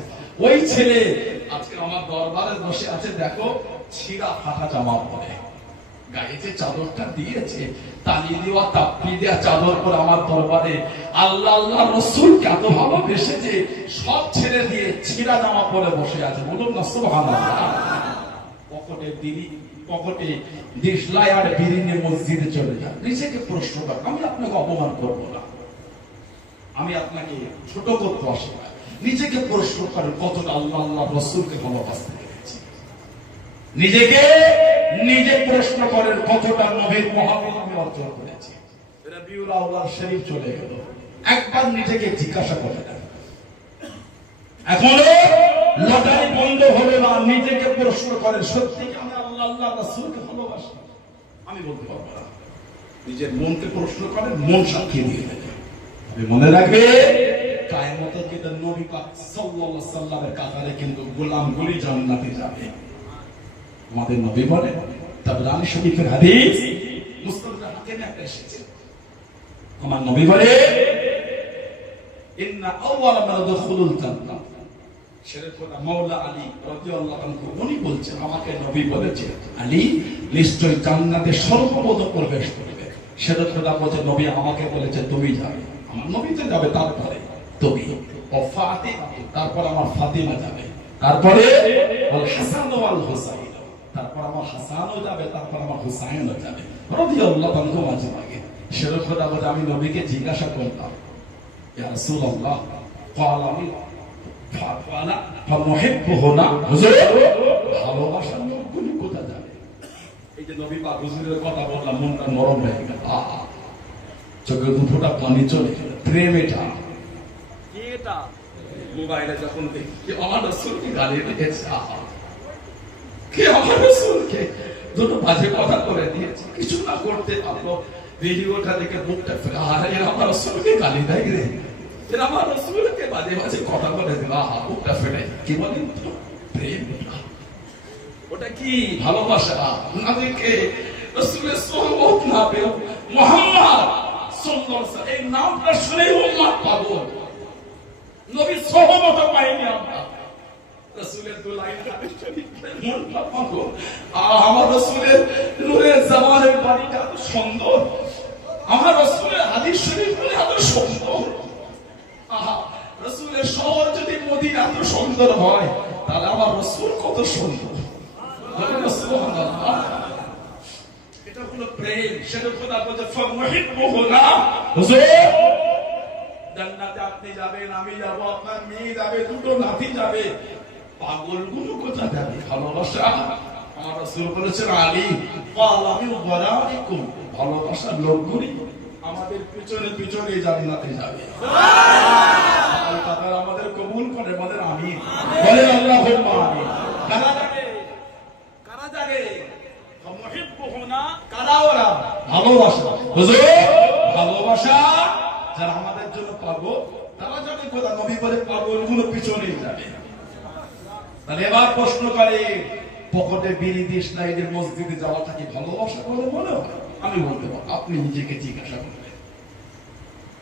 ওই ছেলে আজকে আমার দরবারে বসে আছে, দেখো ছিঁড়া ফাটা জামা পরে, গায়ে যে চাদরটা দিয়েছে, তালি দেওয়া তাপ্পি দেওয়া চাদর পর আমার দরবারে আল্লাহ আল্লাহ রসুলকে এত ভালোবেসেছে, সব ছেড়ে দিয়ে ছিঁড়া জামা পরে বসে আছে। বলুন না সুবহানাল্লাহ। পকেটে দেশলাই আর বিড়ি নিয়ে মসজিদে চলে যান। নিজেকে প্রশ্ন করেন, আমি আপনাকে অপমান করবো না, আমি আপনাকে ছোট করতে আসি না। নিজেকে প্রশ্ন করেন কতটা আল্লাহ আল্লাহ রসুলকে ভালোবাসতে পেরেছি। নিজেকে নিজে প্রশ্ন করেন কতটা নবীর মহব্বত আমি অর্জন করেছি। রবিউল আউয়াল শরীফ চলে গেল, একবার নিজেকে জিজ্ঞাসা করে নেন। এখনো লটারি বন্ধ হবে না, নিজেকে প্রশ্ন করেন সত্যি কি আমি আল্লাহ আল্লাহ রাসূলকে ভালোবাসি? আমি বলতে পারবো না। নিজের মনকে প্রশ্ন করেন, মন সাক্ষী দিয়ে দেবে। তবে মনে রাখবে কিয়ামতের দিন নবী পাক সাল্লাল্লাহু আলাইহি সাল্লামের কাতারে কিন্তু গোলামগুলি জান্নাতে যাবে। আমাদের নবী বলেন, তাবরানী শরীফের হাদিস, মুস্তাদরাক হাকিমে একটা এসেছে, আমার নবী বলে ইন্না আউওয়ালা মান ইয়াদখুলুল জান্নাহ, শেরে খোদা মাওলা আলী রাদিয়াল্লাহু আনহু উনি বলছেন, আমাকে নবী বলেছেন আলী নিশ্চয় জান্নাতে সর্বপ্রথম প্রবেশ করবে। শেরে খোদা বলেছে নবী আমাকে বলেছে তুমি যাবে। আমার নবী তো যাবে, তারপরে তুমি, ও ফাতিমা, তারপর আমার ফাতিমা যাবে, তারপরে আল হাসান ওয়াল হুসাইন, তারপর আমার হাসানও যাবে, তারপর আমার হুসাইনও যাবে রাদিয়াল্লাহু আনহু আজমাইন। শেরে খোদা বলে আমি নবীকে জিজ্ঞাসা করলাম, ইয়া রাসূলুল্লাহ ক্বালানি ফালা ফামুহিব্বুহুনা, হুজুর ভালোবাসার লোকগুলো কোথায় যাবে? এই যে নবী পাক হুজুরের কথা বললাম, মনটা নরম হয়ে গেল, চোখে দুটোটা পানি চলে গেল। প্রেম এটা কি? এটা মোবাইলে যখন দেখি আমার রাসূলকে গালি দিয়েছে, কে আমার রাসূলকে দুটো বাজে কথা করে দিয়েছে, কিছু না করতে পারলো, ভিডিওটা দেখে মুখটা ফেলে, আরে আমার রাসূলকে গালি দেয় রে, আমার রাসূলকে বাজে বাজে কথা বলে দিল, মুখটা ফেলে। কি বলেন তো? প্রেম। ওটা কি ভালোবাসা? না দেখে রাসূলের সুহবত না পেও, মুহাম্মদ সাল্লাল্লাহু আলাইহি ওয়াসাল্লাম এই নামটা শুনে উম্মত পাগল। নবীর সুহবত পাইনি আমরা, রাসূলের দুলাইন হাদিস শরীফ মনটা পাগল। আমার রাসূলের নূরের জামানের বাড়িটা এত সুন্দর, আমার রাসূলের হাদিস শরীফ এত সুন্দর, রাসূলের শহর যদি মদিনা এত সুন্দর হয়, তাহলে আমার রাসূল কত সুন্দর। সুবহানাল্লাহ। এটা হলো প্রেম। সেটা খোদা বলছে ফামুহিব্বুহুনা, হুজুর জান্নাতে আপনি যাবেন, আমি যাব, আপনার মেয়ে যাবে, দুটো নাতি যাবে, পাগলগুলো কোথায় যাবে? ভালোবাসা। আমার রাসূল বলেছেন আলী ক্বালামি ওয়ারাইকুম, ভালোবাসার লোকগুলি আমাদের পিছনে পিছনে জান্নাতে যাবে। আল্লাহ আমাদের কবুল করে, বলেন আমিন, বলেন আল্লাহুম্মা আমিন। কারা যাবে? কারা যাবে? ফামুহিব্বুহুনা, কারা ওরা? ভালোবাসা। হুজুর ভালোবাসা যারা আমাদের জন্য পাগল, তারা যাবে কোথায়? নবী বলে পাগলগুলো পিছনে যাবে। তাহলে এবার প্রশ্ন করে, পকেটে বিড়ি দিস না, এদের মসজিদে যাওয়াটা কি ভালোবাসা বলে মনে হয়? আমি বলতে পারবো, আপনি নিজেকে জিজ্ঞাসা করবেন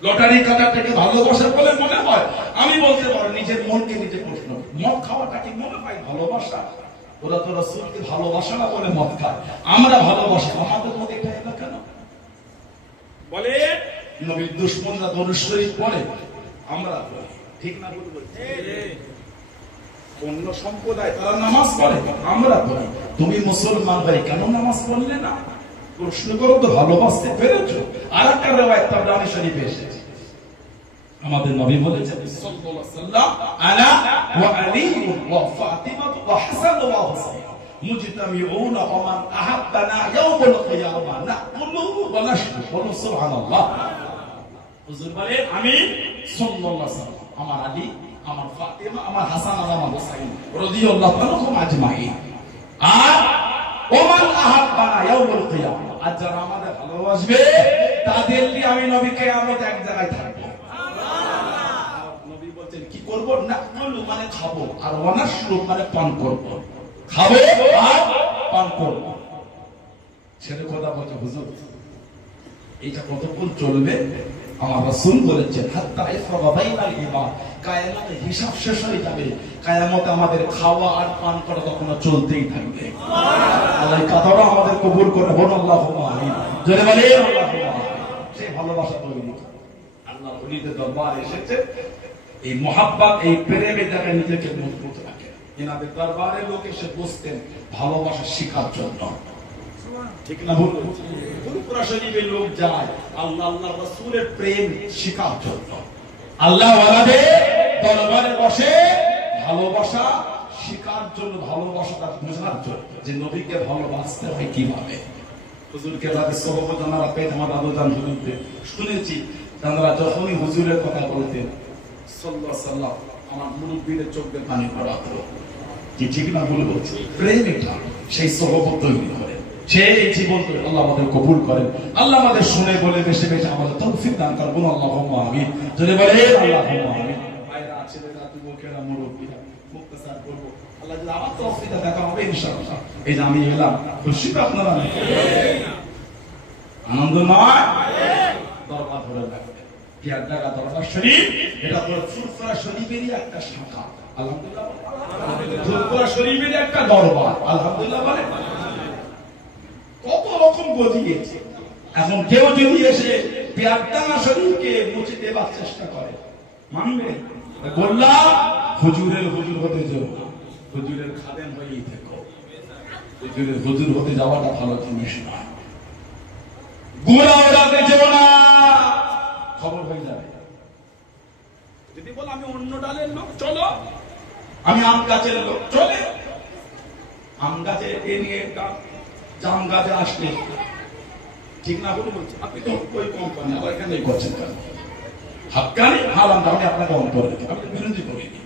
লটারি কাটাটা কি ভালোবাসা বলে মনে হয়? আমি বলতে পারবো নিজের মনকে নিজে প্রশ্ন, মদ খাওয়াটা কি মনে হয় ভালোবাসা? ওরা তো রাসূলকে ভালোবাসা না বলে মদ খায়, আমরা ভালোবাসি। আমাদের মধ্যে এটা এলো কেন? বলে নবীর দুশমনরা দরুদ শরীফ পড়ে, আমরা পড়ি, ঠিক না? অন্য সম্প্রদায় তারা নামাজ পড়ে, আমরা পড়ি। তুমি মুসলমান ভাই কেন নামাজ পড়লে না? প্রশ্ন করো তো, ভালোবাসতে পেরেছো? আর একটা রিওয়ায়াত তাবরানী শরীফে এসেছে, আমাদের নবী বলেছেন সাল্লাল্লাহু আলাইহি ওয়াসাল্লাম, আনা ওয়া আলী ওয়া ফাতিমা ওয়া হাসান ওয়া হুসাইন মুজতামিউনা ওয়া মান আহাব্বানা ইয়াউমুল কিয়ামাহ নাকুলু ওয়া নাশরবু। সুবহানাল্লাহ। হুজুর বলেন আমি সাল্লাল্লাহু আলাইহি ওয়াসাল্লাম, আমার আলী, আমার ফাতিমা, আমার হাসান আর আমার হুসাইন রাদিয়াল্লাহু আনহুম আজমাইন, আর ওমান আহাব্বানা ইয়াউমুল কিয়ামাহ, আর যারা আমাদের ভালোবাসবে তাদের নিয়ে আমি নবী কিয়ামত এক জায়গায় থাকবো। নবী বলছেন কি করব? নাকুলু মানে খাবো, আর ওয়ানাশরু মানে পান করব। খাবো আর পান করব। ছেলে কথা বলছে হুজুর এইটা কতক্ষণ চলবে? আমার রাসূল বলেছেন হাত্তা ইফরাগা বাইনাল ইবাদ, কিয়ামতে হিসাব শেষ হয়ে যাবে, কিয়ামতে আমাদের খাওয়া আর পান করা তখন চলতেই থাকবে। আল্লাহ আল্লাহ এই কথাটা আমাদের কবুল করে বল আল্লাহুম্মা আমিন। জোরে বলেন আল্লাহুম্মা আমিন। সেই ভালোবাসা তৈরি করে আল্লাহ ওলিদের দরবারে এসেছে এই মুহাব্বত এই প্রেমে যারা নিজেকে মজবুত রাখে। এনাদের দরবারে লোক এসে বসতেন ভালোবাসা শেখার জন্য, ঠিক না ভুল? ফুরফুরা শরীফে লোক যায় আল্লাহ আল্লাহ রাসূলের প্রেম শেখার জন্য। আল্লাহ ওয়ালাদের দরবারে বসে ভালোবাসা শেখার জন্য, ভালোবাসাটা বোঝার জন্য যে নবীকে ভালোবাসতে হয় কিভাবে। হুজুরকে রাতে সহবত আমরা পেয়ে আমার দাদুজান হুজুরকে শুনেছি, তারা যখনই হুজুরের কথা বলতেন সাল্লাল্লাহু আলাইহি ওয়াসাল্লাম আমার মুরব্বিদের চোখে পানি পড়াতো। কি ঠিক না ভুল বলছি? প্রেম এটা, সেই সহবত তৈরি করে সেই জীবন করে আল্লাহ আমাদের কবুল করেন। আল্লাহ আমাদের শুনে বলে বেশি বেশি আমাদের তৌফিক দান করুন। আল্লাহুম্মা আমিন। যদি বলেন আল্লাহুম্মা আমিন। ভাইরা ছেলেরা যুবকেরা মুরব্বিরা মুক্তাসার করব, আল্লাহ যদি আমার তৌফিক দেখা হবে ইনশাআল্লাহ। এই যে আমি এলাম, খুশি তো আপনারা? আনন্দ নয়? দরবার ধরে রাখবে কি এক জায়গা দরবার শরীফ, এটা হলো ফুরফুরা শরীফেরই একটা শাখা। আলহামদুলিল্লাহ, ফুরফুরা শরীফেরই একটা দরবার। আলহামদুলিল্লাহ বলে কত রকম গদিয়েছে। এখন কেউ যদি এসে পেয়ারডাঙ্গা শরীফকে মুছে দেবার চেষ্টা করে, মানবে? বললাম হুজুরের হুজুর হতে যাও, হুজুরের খাদেম হয়েই থেকো। হুজুরের হুজুর হতে যাওয়াটা ভালো জিনিস নয়। গুড়া ওড়াতে যেও না, খবর হয়ে যাবে। যদি বল আমি অন্য ডালের লোক, চলো। আমি আম গাছের লোক, চলে। আম গাছে এ নিয়ে জাম গাছে আসলে ঠিক না বলে বলছে আপনি তো ওই কোম্পানি আবার এখানে করছেন কেন? হাক্কানি হারাম দামে আপনাকে অন্তর রেখে আপনি বিরোধী করিনি।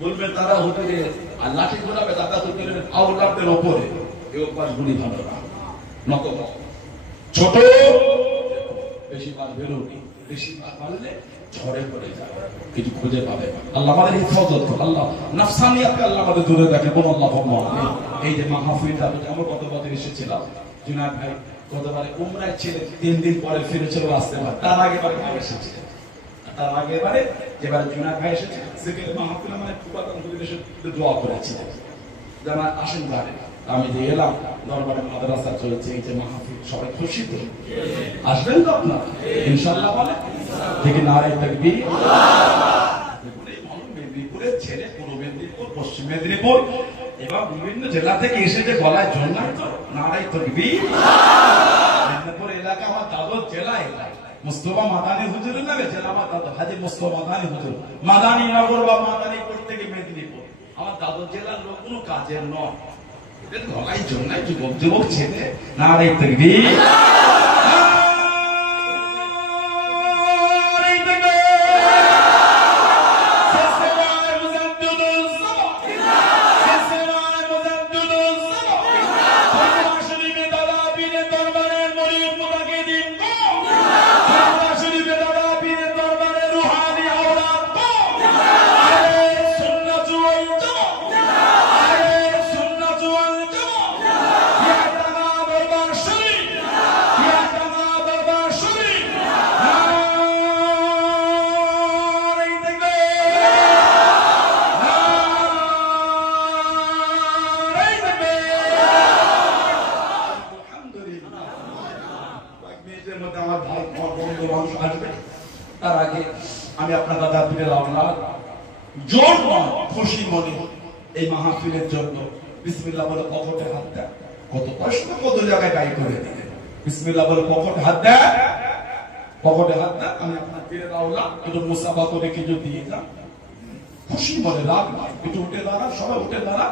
বলবেন তারা হোটেলে আর লাঠি ঘোরাবে দাদা হোটেলের আউলাদের ওপরে, এই অভ্যাস গুলি ভালো না। নত ছোট বেশি বার বেরোনি, বেশি বার পারলে ঝড়ে পড়ে যাবে, কিছু খুঁজে পাবে। আল্লাহ আমাদের হিফাজত করুন। আল্লাহ নাফসানিয়াতকে আল্লাহ আমাদের দূরে রাখে। বলুন আল্লাহুম্মা আমিন। এই যে মাহফিলটা আমরা গত বছর এসেছিলাম, জুনায়েদ ভাই গতবারে উমরায় ছিলেন, 3 দিন পরে ফিরেছিল আসতে পারে। তার আগে বারে ভাই এসেছিলেন, তার আগে বারে যেবারে জুনায়েদ ভাই এসেছে সেখানে মাহফিল মানে পুরাতন হুজুর এসে দোয়া করেছিলেন যেন আসেন বারে। আমি যে এলাম দরবারে মাদ্রাসা চলেছে, এই যে মাহফিল সবাই খুশি তো, আসবেন তো আপনারা ইনশাআল্লাহ? বলে দেখি নারে তাকবীর। মেদিনীপুরের ছেলে পূর্ব মেদিনীপুর, পশ্চিম মেদিনীপুর এবং বিভিন্ন জেলা থেকে এসে যে গলায় জন্মায় তো নারে তাকবীর। মেদিনীপুর এলাকা আমার দাদর জেলা এলাকা, মুস্তফা মাদানী হুজুরের নামে জেলা আমার দাদর হাজী মুস্তফা মাদানী হুজুর। মাদানী নগর বা মাদানীপুর থেকে মেদিনীপুর আমার দাদর জেলার লোক কোনো কাজের নয়, এদের গলায় জন্মায় যুবক যুবক ছেলে। নারে তাকবীর। তার আগে আমি আপনার দাদা পীরের আওলাদ জোর নয় খুশি মনে এই মাহফিলের জন্য বিসমিল্লাহ বলে পকেটে হাত দেয়। কত কষ্ট, কত জায়গায় গাই করে দিলে বিসমিল্লাহ বলে পকেটে হাত দেয়, পকেটে হাত দেয়। আমি আপনার পীরের আওলাদ একটু মুসাফা করে কিছু দিয়ে যান, খুশি মনে রাগ নয়। একটু উঠে দাঁড়া, সবাই উঠে দাঁড়া,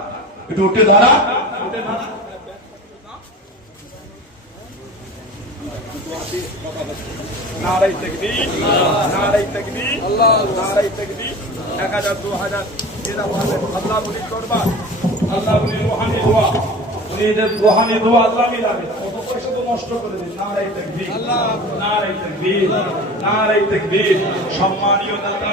একটু উঠে দাঁড়া, উঠে দাঁড়া। নারে তাকবীর, নারে তাকবীর, নারে তাকবীর। 1000 2000 এরা বলে আল্লাহ বলি করবা, আল্লাহ বলি রুহানি দোয়া, উনিদের রুহানি দোয়া আল্লাহ মিলাবে। কত পয়সা তো নষ্ট করে দিন। নারে তাকবীর, নারে তাকবীর, নারে তাকবীর। সম্মানীয় দাতা